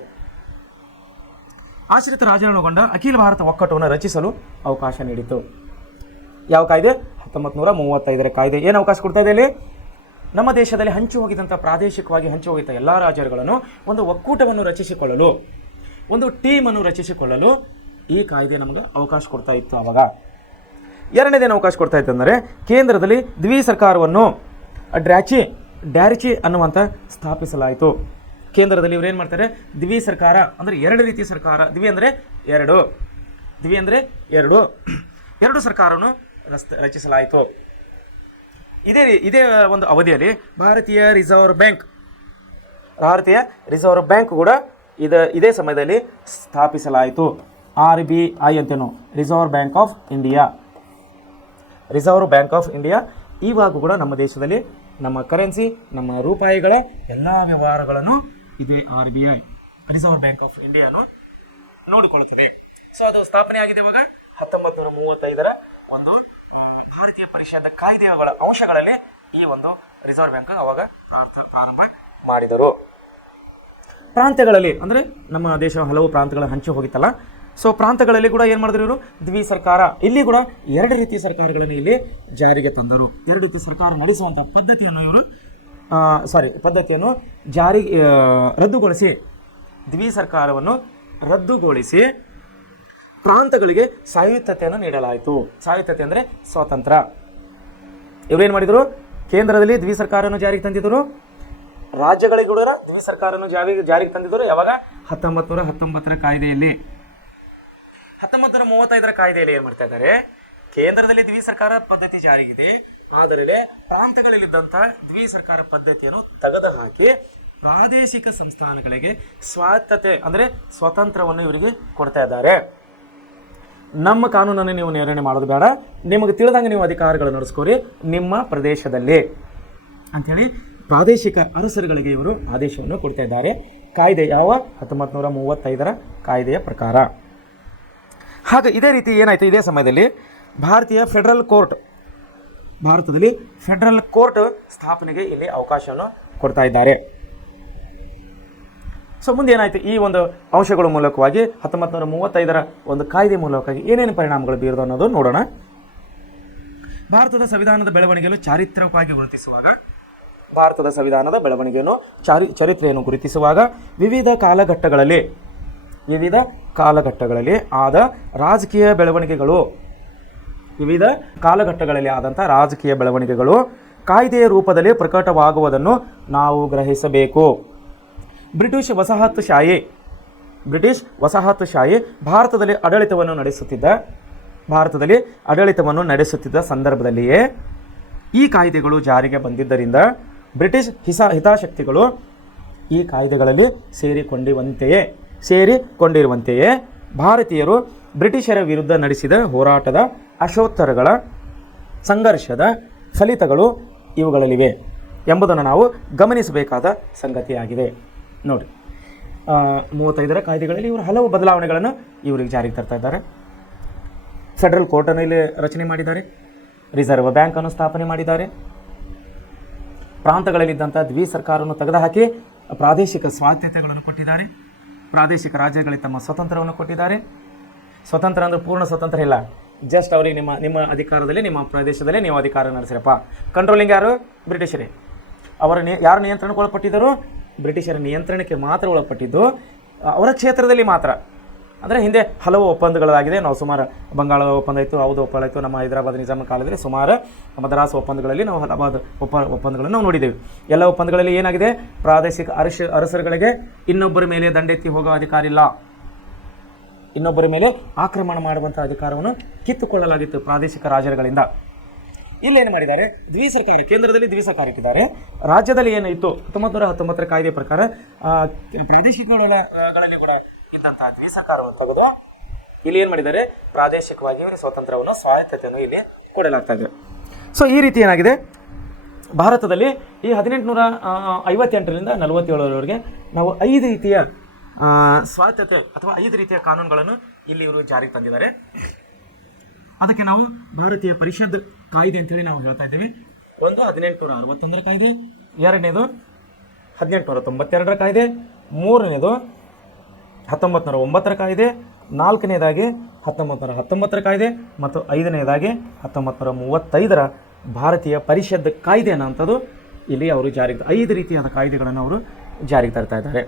ಆಶ್ರಿತ ರಾಜ್ಯಗಳನ್ನೊಳಗೊಂಡ ಅಖಿಲ ಭಾರತ ಒಕ್ಕೂಟವನ್ನು ರಚಿಸಲು ಅವಕಾಶ ನೀಡಿತು. ಯಾವ ಕಾಯ್ದೆ? 1935ರ ಕಾಯ್ದೆ. ಏನು ಅವಕಾಶ ಕೊಡ್ತಾ ಇದೆ ಇಲ್ಲಿ? ನಮ್ಮ ದೇಶದಲ್ಲಿ ಹಂಚಿ ಹೋಗಿದಂಥ, ಪ್ರಾದೇಶಿಕವಾಗಿ ಹಂಚಿ ಹೋಗಿದ್ದ ಎಲ್ಲ ರಾಜ್ಯಗಳನ್ನು ಒಂದು ಒಕ್ಕೂಟವನ್ನು ರಚಿಸಿಕೊಳ್ಳಲು, ಒಂದು ಟೀಮನ್ನು ರಚಿಸಿಕೊಳ್ಳಲು ಈ ಕಾಯ್ದೆ ನಮಗೆ ಅವಕಾಶ ಕೊಡ್ತಾ ಇತ್ತು ಆವಾಗ. ಎರಡನೇದೇನು ಅವಕಾಶ ಕೊಡ್ತಾ ಇತ್ತು ಅಂದರೆ, ಕೇಂದ್ರದಲ್ಲಿ ದ್ವಿ ಸರ್ಕಾರವನ್ನು ಡ್ಯಾರಿಚಿ ಅನ್ನುವಂಥ ಸ್ಥಾಪಿಸಲಾಯಿತು. ಕೇಂದ್ರದಲ್ಲಿ ಇವ್ರು ಏನು ಮಾಡ್ತಾರೆ? ದ್ವಿ ಸರ್ಕಾರ ಅಂದರೆ ಎರಡು ರೀತಿಯ ಸರ್ಕಾರ. ದ್ವಿ ಅಂದರೆ ಎರಡು ಸರ್ಕಾರವನ್ನು ರಚಿಸಲಾಯಿತು. ಇದೇ ಒಂದು ಅವಧಿಯಲ್ಲಿ ಭಾರತೀಯ ರಿಸರ್ವ್ ಬ್ಯಾಂಕ್ ಕೂಡ ಇದೇ ಸಮಯದಲ್ಲಿ ಸ್ಥಾಪಿಸಲಾಯಿತು. RBI ಅಂತೇನು, ರಿಸರ್ವ್ ಬ್ಯಾಂಕ್ ಆಫ್ ಇಂಡಿಯಾ ಇವಾಗ ಕೂಡ ನಮ್ಮ ದೇಶದಲ್ಲಿ ನಮ್ಮ ಕರೆನ್ಸಿ, ನಮ್ಮ ರೂಪಾಯಿಗಳ ಎಲ್ಲ ವ್ಯವಹಾರಗಳನ್ನು ಇದೇ RBI, ರಿಸರ್ವ್ ಬ್ಯಾಂಕ್ ಆಫ್ ಇಂಡಿಯಾನು ನೋಡಿಕೊಳ್ಳುತ್ತದೆ. ಸೊ ಅದು ಸ್ಥಾಪನೆ ಆಗಿದೆ ಇವಾಗ 1935ರ ಒಂದು ಭಾರತೀಯ ಪರಿಷತ್ ಕಾಯ್ದೆಗಳ ಅಂಶಗಳಲ್ಲಿ ಈ ಒಂದು ರಿಸರ್ವ್ ಬ್ಯಾಂಕ್ ಅವಾಗ ಪ್ರಾರಂಭ ಮಾಡಿದರು. ಪ್ರಾಂತ್ಯಗಳಲ್ಲಿ ಅಂದರೆ ನಮ್ಮ ದೇಶ ಹಲವು ಪ್ರಾಂತ್ಯಗಳ ಹಂಚಿ ಹೋಗಿತ್ತಲ್ಲ, ಸೊ ಪ್ರಾಂತ್ಯಗಳಲ್ಲಿ ಕೂಡ ಏನು ಮಾಡಿದ್ರು ಇವರು? ದ್ವಿ ಸರ್ಕಾರ. ಇಲ್ಲಿ ಕೂಡ ಎರಡು ರೀತಿಯ ಸರ್ಕಾರಗಳನ್ನು ಇಲ್ಲಿ ಜಾರಿಗೆ ತಂದರು. ಎರಡು ರೀತಿಯ ಸರ್ಕಾರ ನಡೆಸುವಂಥ ಪದ್ಧತಿಯನ್ನು ರದ್ದುಗೊಳಿಸಿ, ದ್ವಿ ಸರ್ಕಾರವನ್ನು ರದ್ದುಗೊಳಿಸಿ ಪ್ರಾಂತಗಳಿಗೆ ಸ್ವಾಯತ್ತತೆಯನ್ನು ನೀಡಲಾಯಿತು. ಸ್ವಾಯತ್ತತೆ ಅಂದರೆ ಸ್ವಾತಂತ್ರ್ಯ. ಇವರೇನು ಮಾಡಿದರು? ಕೇಂದ್ರದಲ್ಲಿ ದ್ವಿ ಸರ್ಕಾರವನ್ನು ಜಾರಿಗೆ ತಂದಿದ್ದರು, ರಾಜ್ಯಗಳಿಗೆ ಕೂಡ ದ್ವಿ ಸರ್ಕಾರವನ್ನು ಜಾರಿಗೆ ತಂದಿದ್ದರು. ಯಾವಾಗ? 1919ರ ಕಾಯ್ದೆಯಲ್ಲಿ. 1935ರ ಕಾಯ್ದೆಯಲ್ಲಿ ಏನು ಮಾಡ್ತಾ ಇದ್ದಾರೆ? ಕೇಂದ್ರದಲ್ಲಿ ದ್ವಿ ಸರ್ಕಾರ ಪದ್ಧತಿ ಜಾರಿಗಿದೆ, ಆದರೆ ಪ್ರಾಂತಗಳಲ್ಲಿದ್ದಂಥ ದ್ವಿ ಸರ್ಕಾರ ಪದ್ಧತಿಯನ್ನು ತೆಗೆದುಹಾಕಿ ಪ್ರಾದೇಶಿಕ ಸಂಸ್ಥಾನಗಳಿಗೆ ಸ್ವಾಯತ್ತತೆ ಅಂದರೆ ಸ್ವತಂತ್ರವನ್ನು ಇವರಿಗೆ ಕೊಡ್ತಾ ಇದ್ದಾರೆ. ನಮ್ಮ ಕಾನೂನನ್ನು ನೀವು ನಿರ್ಣಯ ಮಾಡೋದು ಬೇಡ, ನಿಮಗೆ ತಿಳಿದಂಗೆ ನೀವು ಅಧಿಕಾರಗಳು ನಡೆಸ್ಕೋರಿ ನಿಮ್ಮ ಪ್ರದೇಶದಲ್ಲಿ ಅಂಥೇಳಿ ಪ್ರಾದೇಶಿಕ ಅರಸರುಗಳಿಗೆ ಇವರು ಆದೇಶವನ್ನು ಕೊಡ್ತಾ ಇದ್ದಾರೆ. ಕಾಯ್ದೆ ಯಾವ? 1935ರ ಕಾಯ್ದೆಯ ಪ್ರಕಾರ. ಹಾಗೆ ಇದೇ ರೀತಿ ಏನಾಯಿತು? ಇದೇ ಸಮಯದಲ್ಲಿ ಭಾರತದಲ್ಲಿ ಫೆಡರಲ್ ಕೋರ್ಟ್ ಸ್ಥಾಪನೆಗೆ ಇಲ್ಲಿ ಅವಕಾಶವನ್ನು ಕೊಡ್ತಾ ಇದ್ದಾರೆ. ಸೊ ಮುಂದೆ ಏನಾಯಿತು? ಈ ಒಂದು ಅಂಶಗಳ ಮೂಲಕವಾಗಿ 1935ರ ಒಂದು ಕಾಯ್ದೆ ಮೂಲಕವಾಗಿ ಏನೇನು ಪರಿಣಾಮಗಳು ಬೀರಿದು ಅನ್ನೋದು ನೋಡೋಣ. ಭಾರತದ ಸಂವಿಧಾನದ ಬೆಳವಣಿಗೆಯನ್ನು ಚಾರಿತ್ರಿಕವಾಗಿ ಗುರುತಿಸುವಾಗ, ಭಾರತದ ಸಂವಿಧಾನದ ಬೆಳವಣಿಗೆಯನ್ನು ಚರಿತ್ರೆಯನ್ನು ಗುರುತಿಸುವಾಗ ವಿವಿಧ ಕಾಲಘಟ್ಟಗಳಲ್ಲಿ ಆದ ರಾಜಕೀಯ ಬೆಳವಣಿಗೆಗಳು ಕಾಯ್ದೆಯ ರೂಪದಲ್ಲಿ ಪ್ರಕಟವಾಗುವುದನ್ನು ನಾವು ಗ್ರಹಿಸಬೇಕು. ಬ್ರಿಟಿಷ್ ವಸಾಹತುಶಾಹಿ ಭಾರತದಲ್ಲಿ ಆಡಳಿತವನ್ನು ನಡೆಸುತ್ತಿದ್ದ ಸಂದರ್ಭದಲ್ಲಿಯೇ ಈ ಕಾಯ್ದೆಗಳು ಜಾರಿಗೆ ಬಂದಿದ್ದರಿಂದ ಬ್ರಿಟಿಷ್ ಹಿತಾಸಕ್ತಿಗಳು ಈ ಕಾಯ್ದೆಗಳಲ್ಲಿ ಸೇರಿಕೊಂಡಿರುವಂತೆಯೇ ಭಾರತೀಯರು ಬ್ರಿಟಿಷರ ವಿರುದ್ಧ ನಡೆಸಿದ ಹೋರಾಟದ ಅಶೋತ್ತರಗಳ ಸಂಘರ್ಷದ ಫಲಿತಗಳು ಇವುಗಳಲ್ಲಿವೆ ಎಂಬುದನ್ನು ನಾವು ಗಮನಿಸಬೇಕಾದ ಸಂಗತಿಯಾಗಿದೆ. ನೋಡಿ, 35ರ ಕಾಯ್ದೆಗಳಲ್ಲಿ ಇವರು ಹಲವು ಬದಲಾವಣೆಗಳನ್ನು ಇವರಿಗೆ ಜಾರಿಗೆ ತರ್ತಾ ಇದ್ದಾರೆ. ಫೆಡರಲ್ ಕೋರ್ಟನ್ನು ಇಲ್ಲಿ ರಚನೆ ಮಾಡಿದ್ದಾರೆ, ರಿಸರ್ವ್ ಬ್ಯಾಂಕನ್ನು ಸ್ಥಾಪನೆ ಮಾಡಿದ್ದಾರೆ, ಪ್ರಾಂತಗಳಲ್ಲಿದ್ದಂಥ ದ್ವಿ ಸರ್ಕಾರವನ್ನು ತೆಗೆದುಹಾಕಿ ಪ್ರಾದೇಶಿಕ ಸ್ವಾಯತ್ತತೆಗಳನ್ನು ಕೊಟ್ಟಿದ್ದಾರೆ, ಪ್ರಾದೇಶಿಕ ರಾಜ್ಯಗಳಿಗೆ ತಮ್ಮ ಸ್ವತಂತ್ರವನ್ನು ಕೊಟ್ಟಿದ್ದಾರೆ. ಸ್ವತಂತ್ರ ಅಂದರೆ ಪೂರ್ಣ ಸ್ವತಂತ್ರ ಇಲ್ಲ, ಜಸ್ಟ್ ಅವರಿಗೆ ನಿಮ್ಮ ಅಧಿಕಾರದಲ್ಲಿ, ನಿಮ್ಮ ಪ್ರದೇಶದಲ್ಲೇ ನೀವು ಅಧಿಕಾರ ನಡೆಸಿರಪ್ಪ. ಕಂಟ್ರೋಲಿಂಗ್ ಯಾರು? ಬ್ರಿಟಿಷರೇ. ಯಾರ ನಿಯಂತ್ರಣಕ್ಕೆ ಒಳಪಟ್ಟಿದ್ದರು? ಬ್ರಿಟಿಷರ ನಿಯಂತ್ರಣಕ್ಕೆ ಮಾತ್ರ ಒಳಪಟ್ಟಿದ್ದು, ಅವರ ಕ್ಷೇತ್ರದಲ್ಲಿ ಮಾತ್ರ. ಅಂದರೆ ಹಿಂದೆ ಹಲವು ಒಪ್ಪಂದಗಳಾಗಿದೆ. ನಾವು ಸುಮಾರು ಬಂಗಾಳ ಒಪ್ಪಂದ ಇತ್ತು, ಹೌದು ಒಪ್ಪಂದ ಇತ್ತು. ನಮ್ಮ ಹೈದರಾಬಾದ್ ನಿಜಾಮ ಕಾಲದಲ್ಲಿ ಸುಮಾರು ಮದ್ರಾಸ್ ಒಪ್ಪಂದಗಳಲ್ಲಿ ನಾವು ಹಲವಾರು ಒಪ್ಪಂದಗಳನ್ನು ನಾವು ನೋಡಿದ್ದೇವೆ. ಎಲ್ಲ ಒಪ್ಪಂದಗಳಲ್ಲಿ ಏನಾಗಿದೆ? ಪ್ರಾದೇಶಿಕ ಅರಸರುಗಳಿಗೆ ಇನ್ನೊಬ್ಬರ ಮೇಲೆ ದಂಡೆತ್ತಿ ಹೋಗೋ ಅಧಿಕಾರ ಇಲ್ಲ, ಇನ್ನೊಬ್ಬರ ಮೇಲೆ ಆಕ್ರಮಣ ಮಾಡುವಂಥ ಅಧಿಕಾರವನ್ನು ಕಿತ್ತುಕೊಳ್ಳಲಾಗಿತ್ತು ಪ್ರಾದೇಶಿಕ ರಾಜರುಗಳಿಂದ. ಇಲ್ಲೇನು ಮಾಡಿದ್ದಾರೆ? ದ್ವಿ ಸರ್ಕಾರ, ಕೇಂದ್ರದಲ್ಲಿ ದ್ವಿ ಸರ್ಕಾರ ಇಟ್ಟಿದ್ದಾರೆ. ರಾಜ್ಯದಲ್ಲಿ ಏನಿತ್ತು 1919ರ ಕಾಯ್ದೆ ಪ್ರಕಾರ ಪ್ರಾದೇಶಿಕಗಳಲ್ಲಿ ಕೂಡ ಇದ್ದಂತಹ ದ್ವಿ ಸರ್ಕಾರವನ್ನು ತೆಗೆದು ಇಲ್ಲಿ ಏನು ಮಾಡಿದ್ದಾರೆ? ಪ್ರಾದೇಶಿಕವಾಗಿ ಇವರಿಗೆ ಸ್ವತಂತ್ರವನ್ನು, ಸ್ವಾಯತ್ತತೆಯನ್ನು ಇಲ್ಲಿ ಕೊಡಲಾಗ್ತಾ ಇದೆ. ಸೊ ಈ ರೀತಿ ಏನಾಗಿದೆ? ಭಾರತದಲ್ಲಿ ಈ 1858ರಿಂದ 47ರವರೆಗೆ ನಾವು 5 ರೀತಿಯ ಸ್ವಾಯತ್ತತೆ ಅಥವಾ 5 ರೀತಿಯ ಕಾನೂನುಗಳನ್ನು ಇಲ್ಲಿ ಇವರು ಜಾರಿಗೆ ತಂದಿದ್ದಾರೆ. ಅದಕ್ಕೆ ನಾವು ಭಾರತೀಯ ಪರಿಷತ್ ಕಾಯ್ದೆ ಅಂತೇಳಿ ನಾವು ಹೇಳ್ತಾ ಇದ್ದೀವಿ. ಒಂದು 1861ರ ಕಾಯ್ದೆ, ಎರಡನೇದು 1892ರ ಕಾಯ್ದೆ, ಮೂರನೇದು 1909 ಕಾಯ್ದೆ, ನಾಲ್ಕನೇದಾಗಿ 1919 ಕಾಯ್ದೆ ಮತ್ತು ಐದನೇದಾಗಿ 1935 ಭಾರತೀಯ ಪರಿಷತ್ ಕಾಯ್ದೆ ಅನ್ನೋಂಥದ್ದು ಇಲ್ಲಿ ಅವರು ಜಾರಿಗೆ 5 ರೀತಿಯಾದ ಕಾಯ್ದೆಗಳನ್ನು ಅವರು ಜಾರಿಗೆ ತರ್ತಾ ಇದ್ದಾರೆ.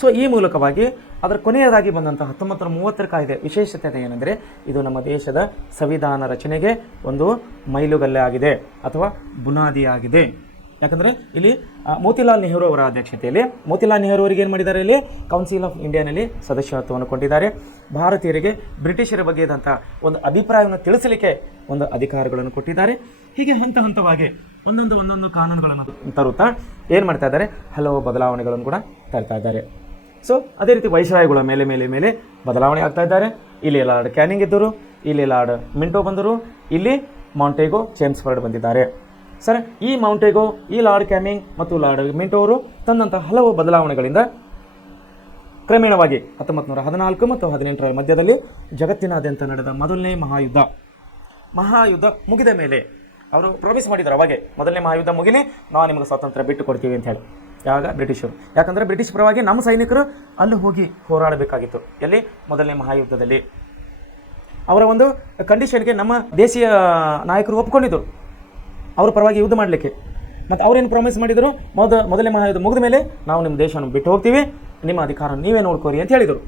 ಸೊ ಈ ಮೂಲಕವಾಗಿ ಅದರ ಕೊನೆಯದಾಗಿ ಬಂದಂಥ 1930 ಕಾಯ್ದೆ ವಿಶೇಷತೆ ಏನೆಂದರೆ ಇದು ನಮ್ಮ ದೇಶದ ಸಂವಿಧಾನ ರಚನೆಗೆ ಒಂದು ಮೈಲುಗಲ್ಲೆ ಆಗಿದೆ ಅಥವಾ ಬುನಾದಿ ಆಗಿದೆ. ಯಾಕಂದರೆ ಇಲ್ಲಿ ಮೋತಿಲಾಲ್ ನೆಹರು ಅವರ ಅಧ್ಯಕ್ಷತೆಯಲ್ಲಿ ಮೋತಿಲಾಲ್ ನೆಹರು ಅವರಿಗೆ ಏನು ಮಾಡಿದ್ದಾರೆ, ಇಲ್ಲಿ ಕೌನ್ಸಿಲ್ ಆಫ್ ಇಂಡಿಯಾನಲ್ಲಿ ಸದಸ್ಯತ್ವವನ್ನು ಕೊಂಡಿದ್ದಾರೆ. ಭಾರತೀಯರಿಗೆ ಬ್ರಿಟಿಷರ ಬಗ್ಗೆ ಇದ್ದಂಥ ಒಂದು ಅಭಿಪ್ರಾಯವನ್ನು ತಿಳಿಸಲಿಕ್ಕೆ ಒಂದು ಅಧಿಕಾರಗಳನ್ನು ಕೊಟ್ಟಿದ್ದಾರೆ. ಹೀಗೆ ಹಂತ ಹಂತವಾಗಿ ಒಂದೊಂದು ಕಾನೂನುಗಳನ್ನು ತರುತ್ತಾ ಏನು ಮಾಡ್ತಾ ಇದ್ದಾರೆ, ಹಲವು ಬದಲಾವಣೆಗಳನ್ನು ಕೂಡ ತರ್ತಾ ಇದ್ದಾರೆ. ಸೊ ಅದೇ ರೀತಿ ವೈಸ್ರಾಯ್ಗಳ ಮೇಲೆ ಮೇಲೆ ಮೇಲೆ ಬದಲಾವಣೆ ಆಗ್ತಾ ಇದ್ದಾರೆ. ಇಲ್ಲಿ ಲಾರ್ಡ್ ಕ್ಯಾನಿಂಗ್ ಇದ್ದರು, ಇಲ್ಲಿ ಲಾರ್ಡ್ ಮಿಂಟೋ ಬಂದರು, ಇಲ್ಲಿ ಮಾಂಟೇಗೋ ಚೇಮ್ಸ್ಫರ್ಡ್ ಬಂದಿದ್ದಾರೆ. ಸರ್, ಈ ಮೌಂಟೇಗೋ, ಈ ಲಾರ್ಡ್ ಕ್ಯಾನಿಂಗ್ ಮತ್ತು ಲಾರ್ಡ್ ಮಿಂಟೋ ಅವರು ತಂದಂಥ ಹಲವು ಬದಲಾವಣೆಗಳಿಂದ ಕ್ರಮೇಣವಾಗಿ 1914 ಮತ್ತು 18ರ ಮಧ್ಯದಲ್ಲಿ ಜಗತ್ತಿನಾದ್ಯಂತ ನಡೆದ ಮೊದಲನೇ ಮಹಾಯುದ್ಧ ಮುಗಿದ ಮೇಲೆ ಅವರು ಪ್ರಾಮಿಸ್ ಮಾಡಿದ್ರು. ಅವಾಗೆ ಮೊದಲನೇ ಮಹಾಯುದ್ಧ ಮುಗಿಲಿ, ನಾವು ನಿಮಗೆ ಸ್ವಾತಂತ್ರ್ಯ ಬಿಟ್ಟು ಕೊಡ್ತೀವಿ ಅಂತ ಹೇಳಿ. ಯಾವಾಗ ಬ್ರಿಟಿಷರು, ಯಾಕಂದರೆ ಬ್ರಿಟಿಷ್ ಪರವಾಗಿ ನಮ್ಮ ಸೈನಿಕರು ಅಲ್ಲಿ ಹೋಗಿ ಹೋರಾಡಬೇಕಾಗಿತ್ತು. ಎಲ್ಲಿ? ಮೊದಲನೇ ಮಹಾಯುದ್ಧದಲ್ಲಿ. ಅವರ ಒಂದು ಕಂಡೀಷನ್ಗೆ ನಮ್ಮ ದೇಶೀಯ ನಾಯಕರು ಒಪ್ಕೊಂಡಿದ್ದರು ಅವ್ರ ಪರವಾಗಿ ಯುದ್ಧ ಮಾಡಲಿಕ್ಕೆ. ಮತ್ತು ಅವ್ರೇನು ಪ್ರಾಮಿಸ್ ಮಾಡಿದರು, ಮೊದಲನೇ ಮಹಾಯುದ್ಧ ಮುಗಿದ ಮೇಲೆ ನಾವು ನಿಮ್ಮ ದೇಶವನ್ನು ಬಿಟ್ಟು ಹೋಗ್ತೀವಿ, ನಿಮ್ಮ ಅಧಿಕಾರ ನೀವೇ ನೋಡ್ಕೋರಿ ಅಂತ ಹೇಳಿದರು.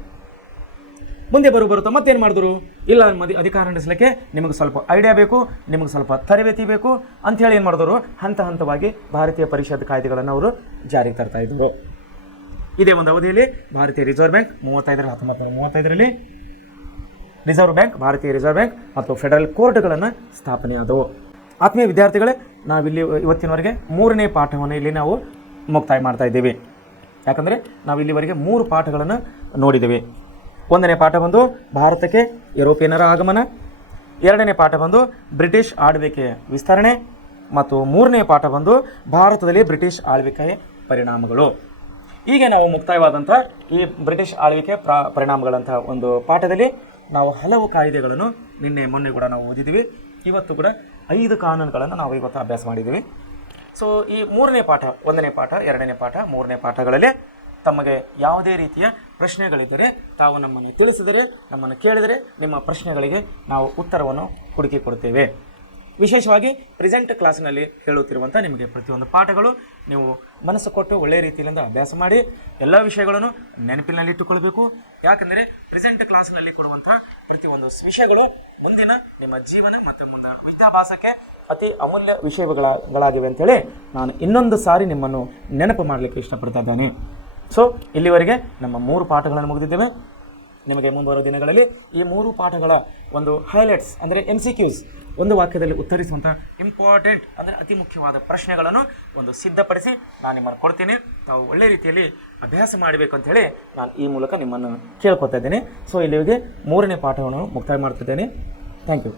ಮುಂದೆ ಬರುತ್ತಾ ಮತ್ತೇನು ಮಾಡಿದ್ರು, ಇಲ್ಲ ಅಧಿಕಾರ ನಡೆಸಲಿಕ್ಕೆ ನಿಮಗೆ ಸ್ವಲ್ಪ ಐಡಿಯಾ ಬೇಕು, ನಿಮಗೆ ಸ್ವಲ್ಪ ತರಬೇತಿ ಬೇಕು ಅಂಥೇಳಿ ಏನು ಮಾಡಿದ್ರು, ಹಂತ ಹಂತವಾಗಿ ಭಾರತೀಯ ಪರಿಷತ್ ಕಾಯ್ದೆಗಳನ್ನು ಅವರು ಜಾರಿಗೆ ತರ್ತಾ ಇದ್ದರು. ಇದೇ ಒಂದು ಅವಧಿಯಲ್ಲಿ ಭಾರತೀಯ ರಿಸರ್ವ್ ಬ್ಯಾಂಕ್ 1935ರಲ್ಲಿ ರಿಸರ್ವ್ ಬ್ಯಾಂಕ್, ಭಾರತೀಯ ರಿಸರ್ವ್ ಬ್ಯಾಂಕ್ ಮತ್ತು ಫೆಡರಲ್ ಕೋರ್ಟ್ಗಳನ್ನು ಸ್ಥಾಪನೆ ಆದವು. ಆತ್ಮೀಯ ವಿದ್ಯಾರ್ಥಿಗಳೇ, ನಾವಿಲ್ಲಿ ಇವತ್ತಿನವರೆಗೆ 3ನೇ ಪಾಠವನ್ನು ಇಲ್ಲಿ ನಾವು ಮುಕ್ತಾಯ ಮಾಡ್ತಾ ಇದ್ದೀವಿ. ಯಾಕಂದರೆ ನಾವು ಇಲ್ಲಿವರೆಗೆ 3 ಪಾಠಗಳನ್ನು ನೋಡಿದ್ದೇವೆ. 1ನೇ ಪಾಠ ಬಂದು ಭಾರತಕ್ಕೆ ಯುರೋಪಿಯನ್ನರ ಆಗಮನ, 2ನೇ ಪಾಠ ಬಂದು ಬ್ರಿಟಿಷ್ ಆಳ್ವಿಕೆಯ ವಿಸ್ತರಣೆ ಮತ್ತು 3ನೇ ಪಾಠ ಬಂದು ಭಾರತದಲ್ಲಿ ಬ್ರಿಟಿಷ್ ಆಳ್ವಿಕೆಯ ಪರಿಣಾಮಗಳು. ಹೀಗೆ ನಾವು ಮುಕ್ತಾಯವಾದಂಥ ಈ ಬ್ರಿಟಿಷ್ ಆಳ್ವಿಕೆ ಪರಿಣಾಮಗಳಂಥ ಒಂದು ಪಾಠದಲ್ಲಿ ನಾವು ಹಲವು ಕಾಯ್ದೆಗಳನ್ನು ನಿನ್ನೆ ಮೊನ್ನೆ ಕೂಡ ನಾವು ಓದಿದ್ದೀವಿ. ಇವತ್ತು ಕೂಡ 5 ಕಾನೂನುಗಳನ್ನು ನಾವು ಇವತ್ತು ಅಭ್ಯಾಸ ಮಾಡಿದ್ದೀವಿ. ಸೊ ಈ 3ನೇ ಪಾಠ, 1ನೇ ಪಾಠ, 2ನೇ ಪಾಠ, 3ನೇ ಪಾಠಗಳಲ್ಲಿ ತಮಗೆ ಯಾವುದೇ ರೀತಿಯ ಪ್ರಶ್ನೆಗಳಿದ್ದರೆ ತಾವು ನಮ್ಮನ್ನು ತಿಳಿಸಿದರೆ, ನಮ್ಮನ್ನು ಕೇಳಿದರೆ ನಿಮ್ಮ ಪ್ರಶ್ನೆಗಳಿಗೆ ನಾವು ಉತ್ತರವನ್ನು ಹುಡುಕಿ ಕೊಡ್ತೇವೆ. ವಿಶೇಷವಾಗಿ ಪ್ರೆಸೆಂಟ್ ಕ್ಲಾಸ್ನಲ್ಲಿ ಹೇಳುತ್ತಿರುವಂಥ ನಿಮಗೆ ಪ್ರತಿಯೊಂದು ಪಾಠಗಳು ನೀವು ಮನಸ್ಸು ಕೊಟ್ಟು ಒಳ್ಳೆಯ ರೀತಿಯಿಂದ ಅಭ್ಯಾಸ ಮಾಡಿ ಎಲ್ಲ ವಿಷಯಗಳನ್ನು ನೆನಪಿನಲ್ಲಿಟ್ಟುಕೊಳ್ಬೇಕು. ಯಾಕಂದರೆ ಪ್ರೆಸೆಂಟ್ ಕ್ಲಾಸ್ನಲ್ಲಿ ಕೊಡುವಂಥ ಪ್ರತಿಯೊಂದು ವಿಷಯಗಳು ಮುಂದಿನ ನಿಮ್ಮ ಜೀವನ ಮತ್ತು ಮುಂದಿನ ವಿದ್ಯಾಭ್ಯಾಸಕ್ಕೆ ಅತಿ ಅಮೂಲ್ಯ ವಿಷಯಗಳಾಗಿವೆ ಅಂತೇಳಿ ನಾನು ಇನ್ನೊಂದು ಸಾರಿ ನಿಮ್ಮನ್ನು ನೆನಪು ಮಾಡಲಿಕ್ಕೆ ಇಷ್ಟಪಡ್ತಾ ಇದ್ದೇನೆ. ಸೊ ಇಲ್ಲಿವರೆಗೆ ನಮ್ಮ 3 ಪಾಠಗಳನ್ನು ಮುಗಿದಿದ್ದೇವೆ. ನಿಮಗೆ ಮುಂಬರುವ ದಿನಗಳಲ್ಲಿ ಈ 3 ಪಾಠಗಳ ಒಂದು ಹೈಲೈಟ್ಸ್ ಅಂದರೆ MCQs, ಒಂದು ವಾಕ್ಯದಲ್ಲಿ ಉತ್ತರಿಸುವಂಥ ಇಂಪಾರ್ಟೆಂಟ್ ಅಂದರೆ ಅತಿ ಮುಖ್ಯವಾದ ಪ್ರಶ್ನೆಗಳನ್ನು ಒಂದು ಸಿದ್ಧಪಡಿಸಿ ನಾನು ನಿಮ್ಮನ್ನು ಕೊಡ್ತೀನಿ. ತಾವು ಒಳ್ಳೆಯ ರೀತಿಯಲ್ಲಿ ಅಭ್ಯಾಸ ಮಾಡಬೇಕು ಅಂಥೇಳಿ ನಾನು ಈ ಮೂಲಕ ನಿಮ್ಮನ್ನು ಕೇಳ್ಕೊತಾ ಇದ್ದೇನೆ. ಸೊ ಇಲ್ಲಿಗೆ 3ನೇ ಪಾಠವನ್ನು ಮುಕ್ತಾಯ ಮಾಡ್ತಿದ್ದೇನೆ. Thank you.